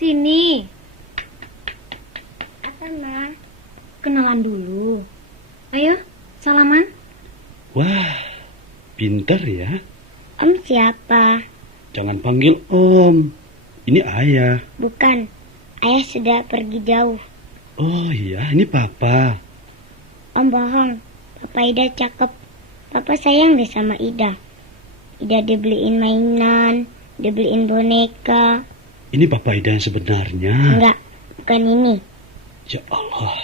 Sini. Apa, Ma? Kenalan dulu. Ayo, salaman. Wah, pintar ya. Om siapa? Jangan panggil Om. Ini Ayah. Bukan. Ayah sudah pergi jauh. Oh iya, ini Papa. Om bohong. Papa Ida cakep. Papa sayang deh sama Ida. Ida dibeliin mainan, dibeliin boneka. Ini Papa Ida yang sebenarnya. Enggak, bukan ini. Ya Allah.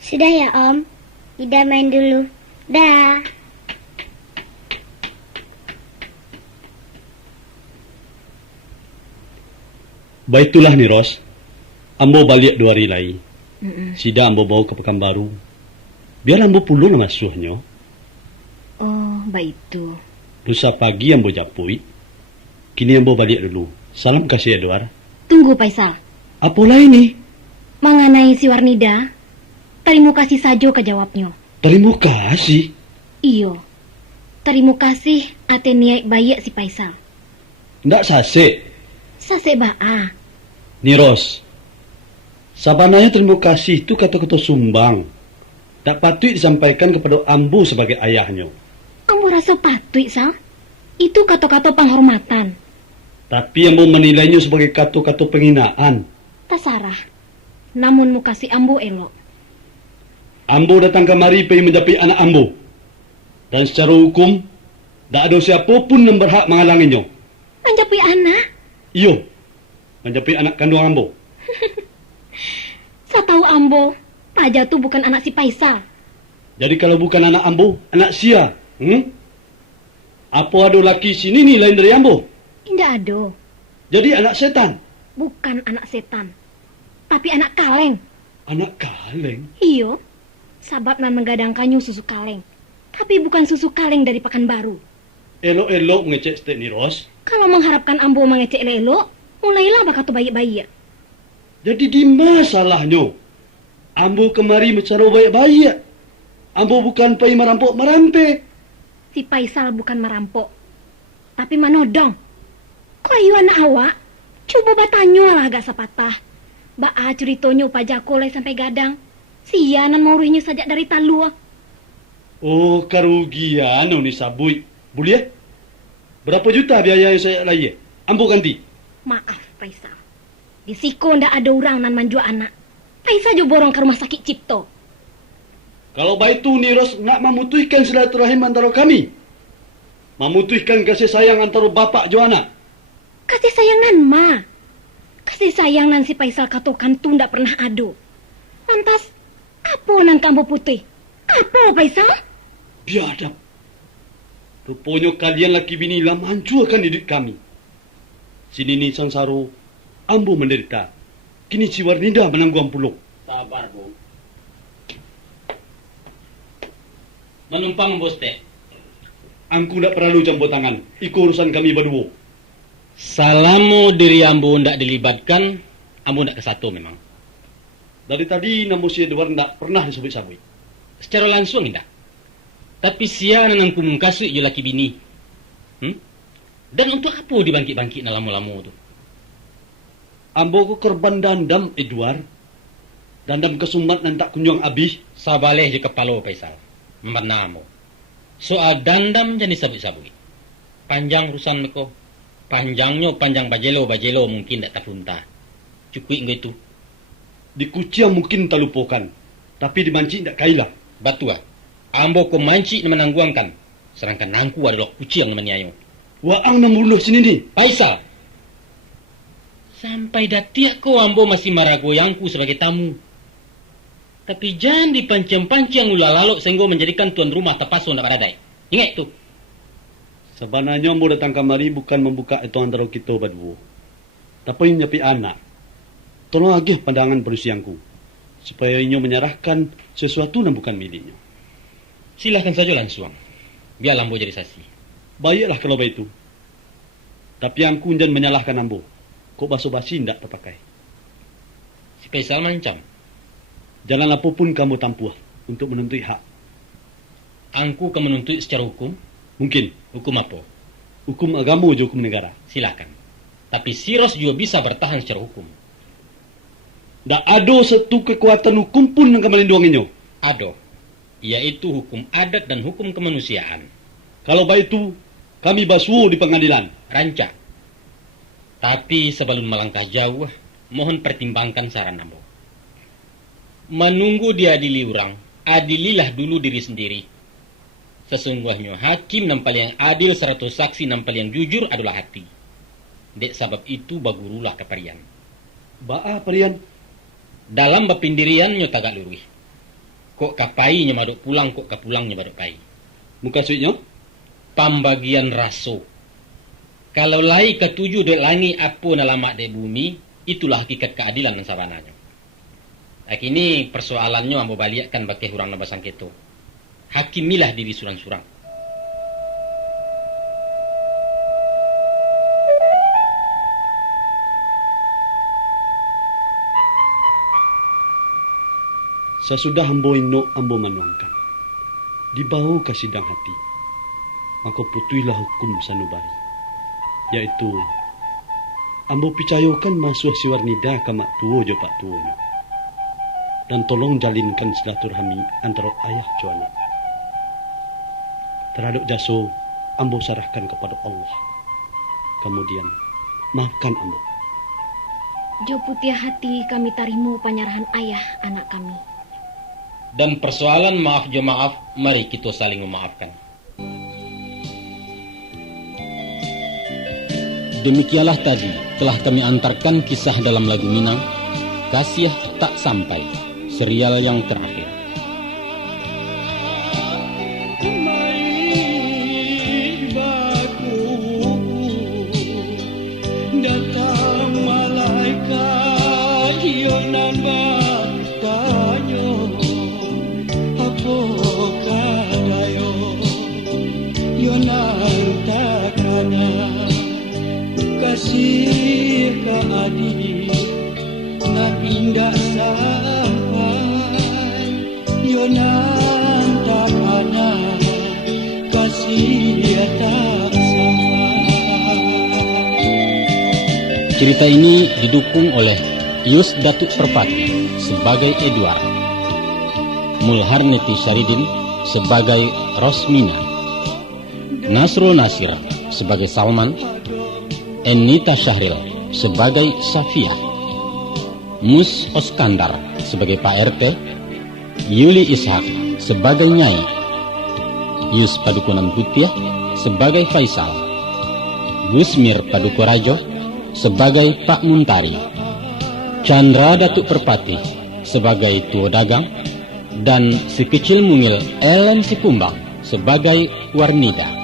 Sudah ya, Om. Ida main dulu. Dah. Baiklah nih Ros. Ambo balik 2 hari lagi. Sida ambo bawa ke Pekanbaru. Biar ambo pulang sama suhnya. Oh, baik itu. Lusa pagi ambo japui. Kini ambo balik dulu. Salam kasih Edward. Tunggu, Faisal. Apalah ini? Mengenai si Warnida, terima kasih saja kejawabnya. Terima kasih. Iyo. Terima kasih ate niat bayi si Faisal. Ndak sase. Sase baa. Niros. Sabananya terima kasih itu kata-kata sumbang. Tak patut disampaikan kepada ambo sebagai ayahnya. Kamu rasa patut, Sal? Itu kata-kata penghormatan. Tapi ambo menilainya sebagai kata-kata penghinaan. Tasarah. Namun mu kasih ambo elok. Ambo datang kemari pergi menjapi anak ambo. Dan secara hukum, tak ada siapapun yang berhak menghalanginya. Menjapi anak? Iyo, menjapi anak kandung ambo. Saya tahu ambo, Raja tu bukan anak si Faisal. Jadi kalau bukan anak ambo, anak sia. Apa ada laki sini ni lain dari ambo? Tidak ada. Jadi anak setan? Bukan anak setan, tapi anak kaleng. Anak kaleng? Iyo, sabab nan menggadangkannya susu kaleng. Tapi bukan susu kaleng dari Pekanbaru. Elok-elok mengecek stek ni, Ros. Kalau mengharapkan ambo mengecek elok, mulailah bakatu bayi-bayi. Jadi di masalahnya, ambo kemari mencari bayi-bayi. Ambo bukan pergi merampok-merampe. Si Faisal bukan merampok, tapi manodong. Kau ayu anak awak, coba batanya lah agak sepatah. Baa ceritonya pajako lai sampai gadang. Sianan maurihnya saja dari talu. Oh, kerugian ni sabui. Boleh? Berapa juta biaya yang saya layar? Ambo ganti. Maaf, Faisal. Di Siko ndak ada orang nan manju anak. Faisal jo borong ke rumah sakit Cipto. Kalau baik tu ni Ros nak memutuskan silaturahim antara kami. Memutuskan kasih sayang antara bapak jo anak. Kasih sayang nan ma. Kasih sayang nan si Faisal katakan tu ndak pernah ada. Lantas, apa nan kamu putih? Apa Faisal? Biadab. Rupanya kalian laki bini lah menghancurkan hidup kami. Sini ni sangsaro, ambo menderita. Kini si Warnida menanggung puluk. Sabar, Bu. Menumpang bos teh. Angku tak perlu campur tangan. Ikut urusan kami berdua. Salamu diri ambo ndak dilibatkan, ambo ndak kesatu memang. Dari tadi namu si Edward ndak pernah disebut-sebut. Secara langsung indah. Tapi sia nanangku mengkasih je laki bini. Dan untuk apa dibangkit-bangkit na lamu-lamu tu? Ambo ku korban dandam Edward. Dandam kesumbat nan tak kunjung habis. Sabaleh je kepala Faisal. Memernamo. Soal dandam jadi sabut-sabut. Panjang urusan mereka. Panjangnya panjang bajelo mungkin tak terunta. Cukup itu. Di kuciang mungkin tak lupakan. Tapi di mancik tak kailah. Batua. Ambo ko mancik na menangguangkan. Sedangkan nangku adalah kuciang na maniayo. Waang na muluh sini ni. Faisal. Sampai datiak ko ambo masih maragoyangku sebagai tamu. Tapi jangan dipancang-pancang ulah lalok sehingga menjadikan tuan rumah terpasu nak baradai. Ingat tu. Sebenarnya ambo datang kemari bukan membuka itu antara kita berdua. Tapi menyapi anak. Tolong agih pandangan perusianku. Supaya inyo menyerahkan sesuatu yang bukan miliknya. Silahkan saja langsung. Biar ambo jadi saksi. Baiklah kalau begitu. Tapi angku jangan menyalahkan ambo. Kok basa-basi tidak terpakai. Si Faisal mancam. Jalan apapun kamu tampuh untuk menuntut hak. Angku akan menuntut secara hukum? Mungkin. Hukum apa? Hukum agama juga hukum negara. Silakan. Tapi Siros juga bisa bertahan secara hukum. Nggak ada satu kekuatan hukum pun yang melindunginya. Ada. Yaitu hukum adat dan hukum kemanusiaan. Kalau baik itu, kami basuh di pengadilan. Ranca. Tapi sebelum melangkah jauh, mohon pertimbangkan saran Ambo. Menunggu diadili orang, adililah dulu diri sendiri. Sesungguhnya hakim nampal yang adil serta saksi nampal yang jujur adalah hati. Dek sebab itu bagurulah keparian. Ba'a parian? Dalam bapindirian nyo tagak lurui. Kok kapai nyemaduk pulang, kok kapulang nyemaduk pai. Muka suitnya? Pambagian raso. Kalau lai ketujuh dek langi apa nalamak dek bumi, itulah hakikat keadilan yang sabananya. Ini persoalannya ambo baliakkan bakai hurang nabasang keto. Hakimilah diri surang-surang. Sesudah ambo ino ambo manuangkan. Dibawa ke sidang hati. Maka putuilah hukum sanubari. Yaitu ambo picayokan masuah si warnida ke mak tuo jo pak tuonya. Dan tolong jalinkan silaturahmi antara ayah jo anak. Terhadap jaso, ambo serahkan kepada Allah. Kemudian, maafkan ambo. Jo putih hati kami tarimu penyerahan ayah anak kami. Dan persoalan maaf jo maaf, mari kita saling memaafkan. Demikianlah tadi telah kami antarkan kisah dalam lagu Minang, Kasih Tak Sampai, serial yang terakhir. Kasih keadil nak indah sampai yonan tak ada kasih tak sampai. Cerita ini didukung oleh Yus Datuk Perpati sebagai Edward, Mulharniti Syaridin sebagai Rosmina, Nasrul Nasir sebagai Salman, Enita Syahril sebagai Safia, Mus Oskandar sebagai Pak RT, Yuli Ishak sebagai Nyai, Yus Padukunan Putih sebagai Faisal, Gusmir Padukorajo sebagai Pak Muntari, Chandra Datuk Perpati sebagai Tuo Dagang, dan si kecil mungil Ellen Sikumbang sebagai Warnida.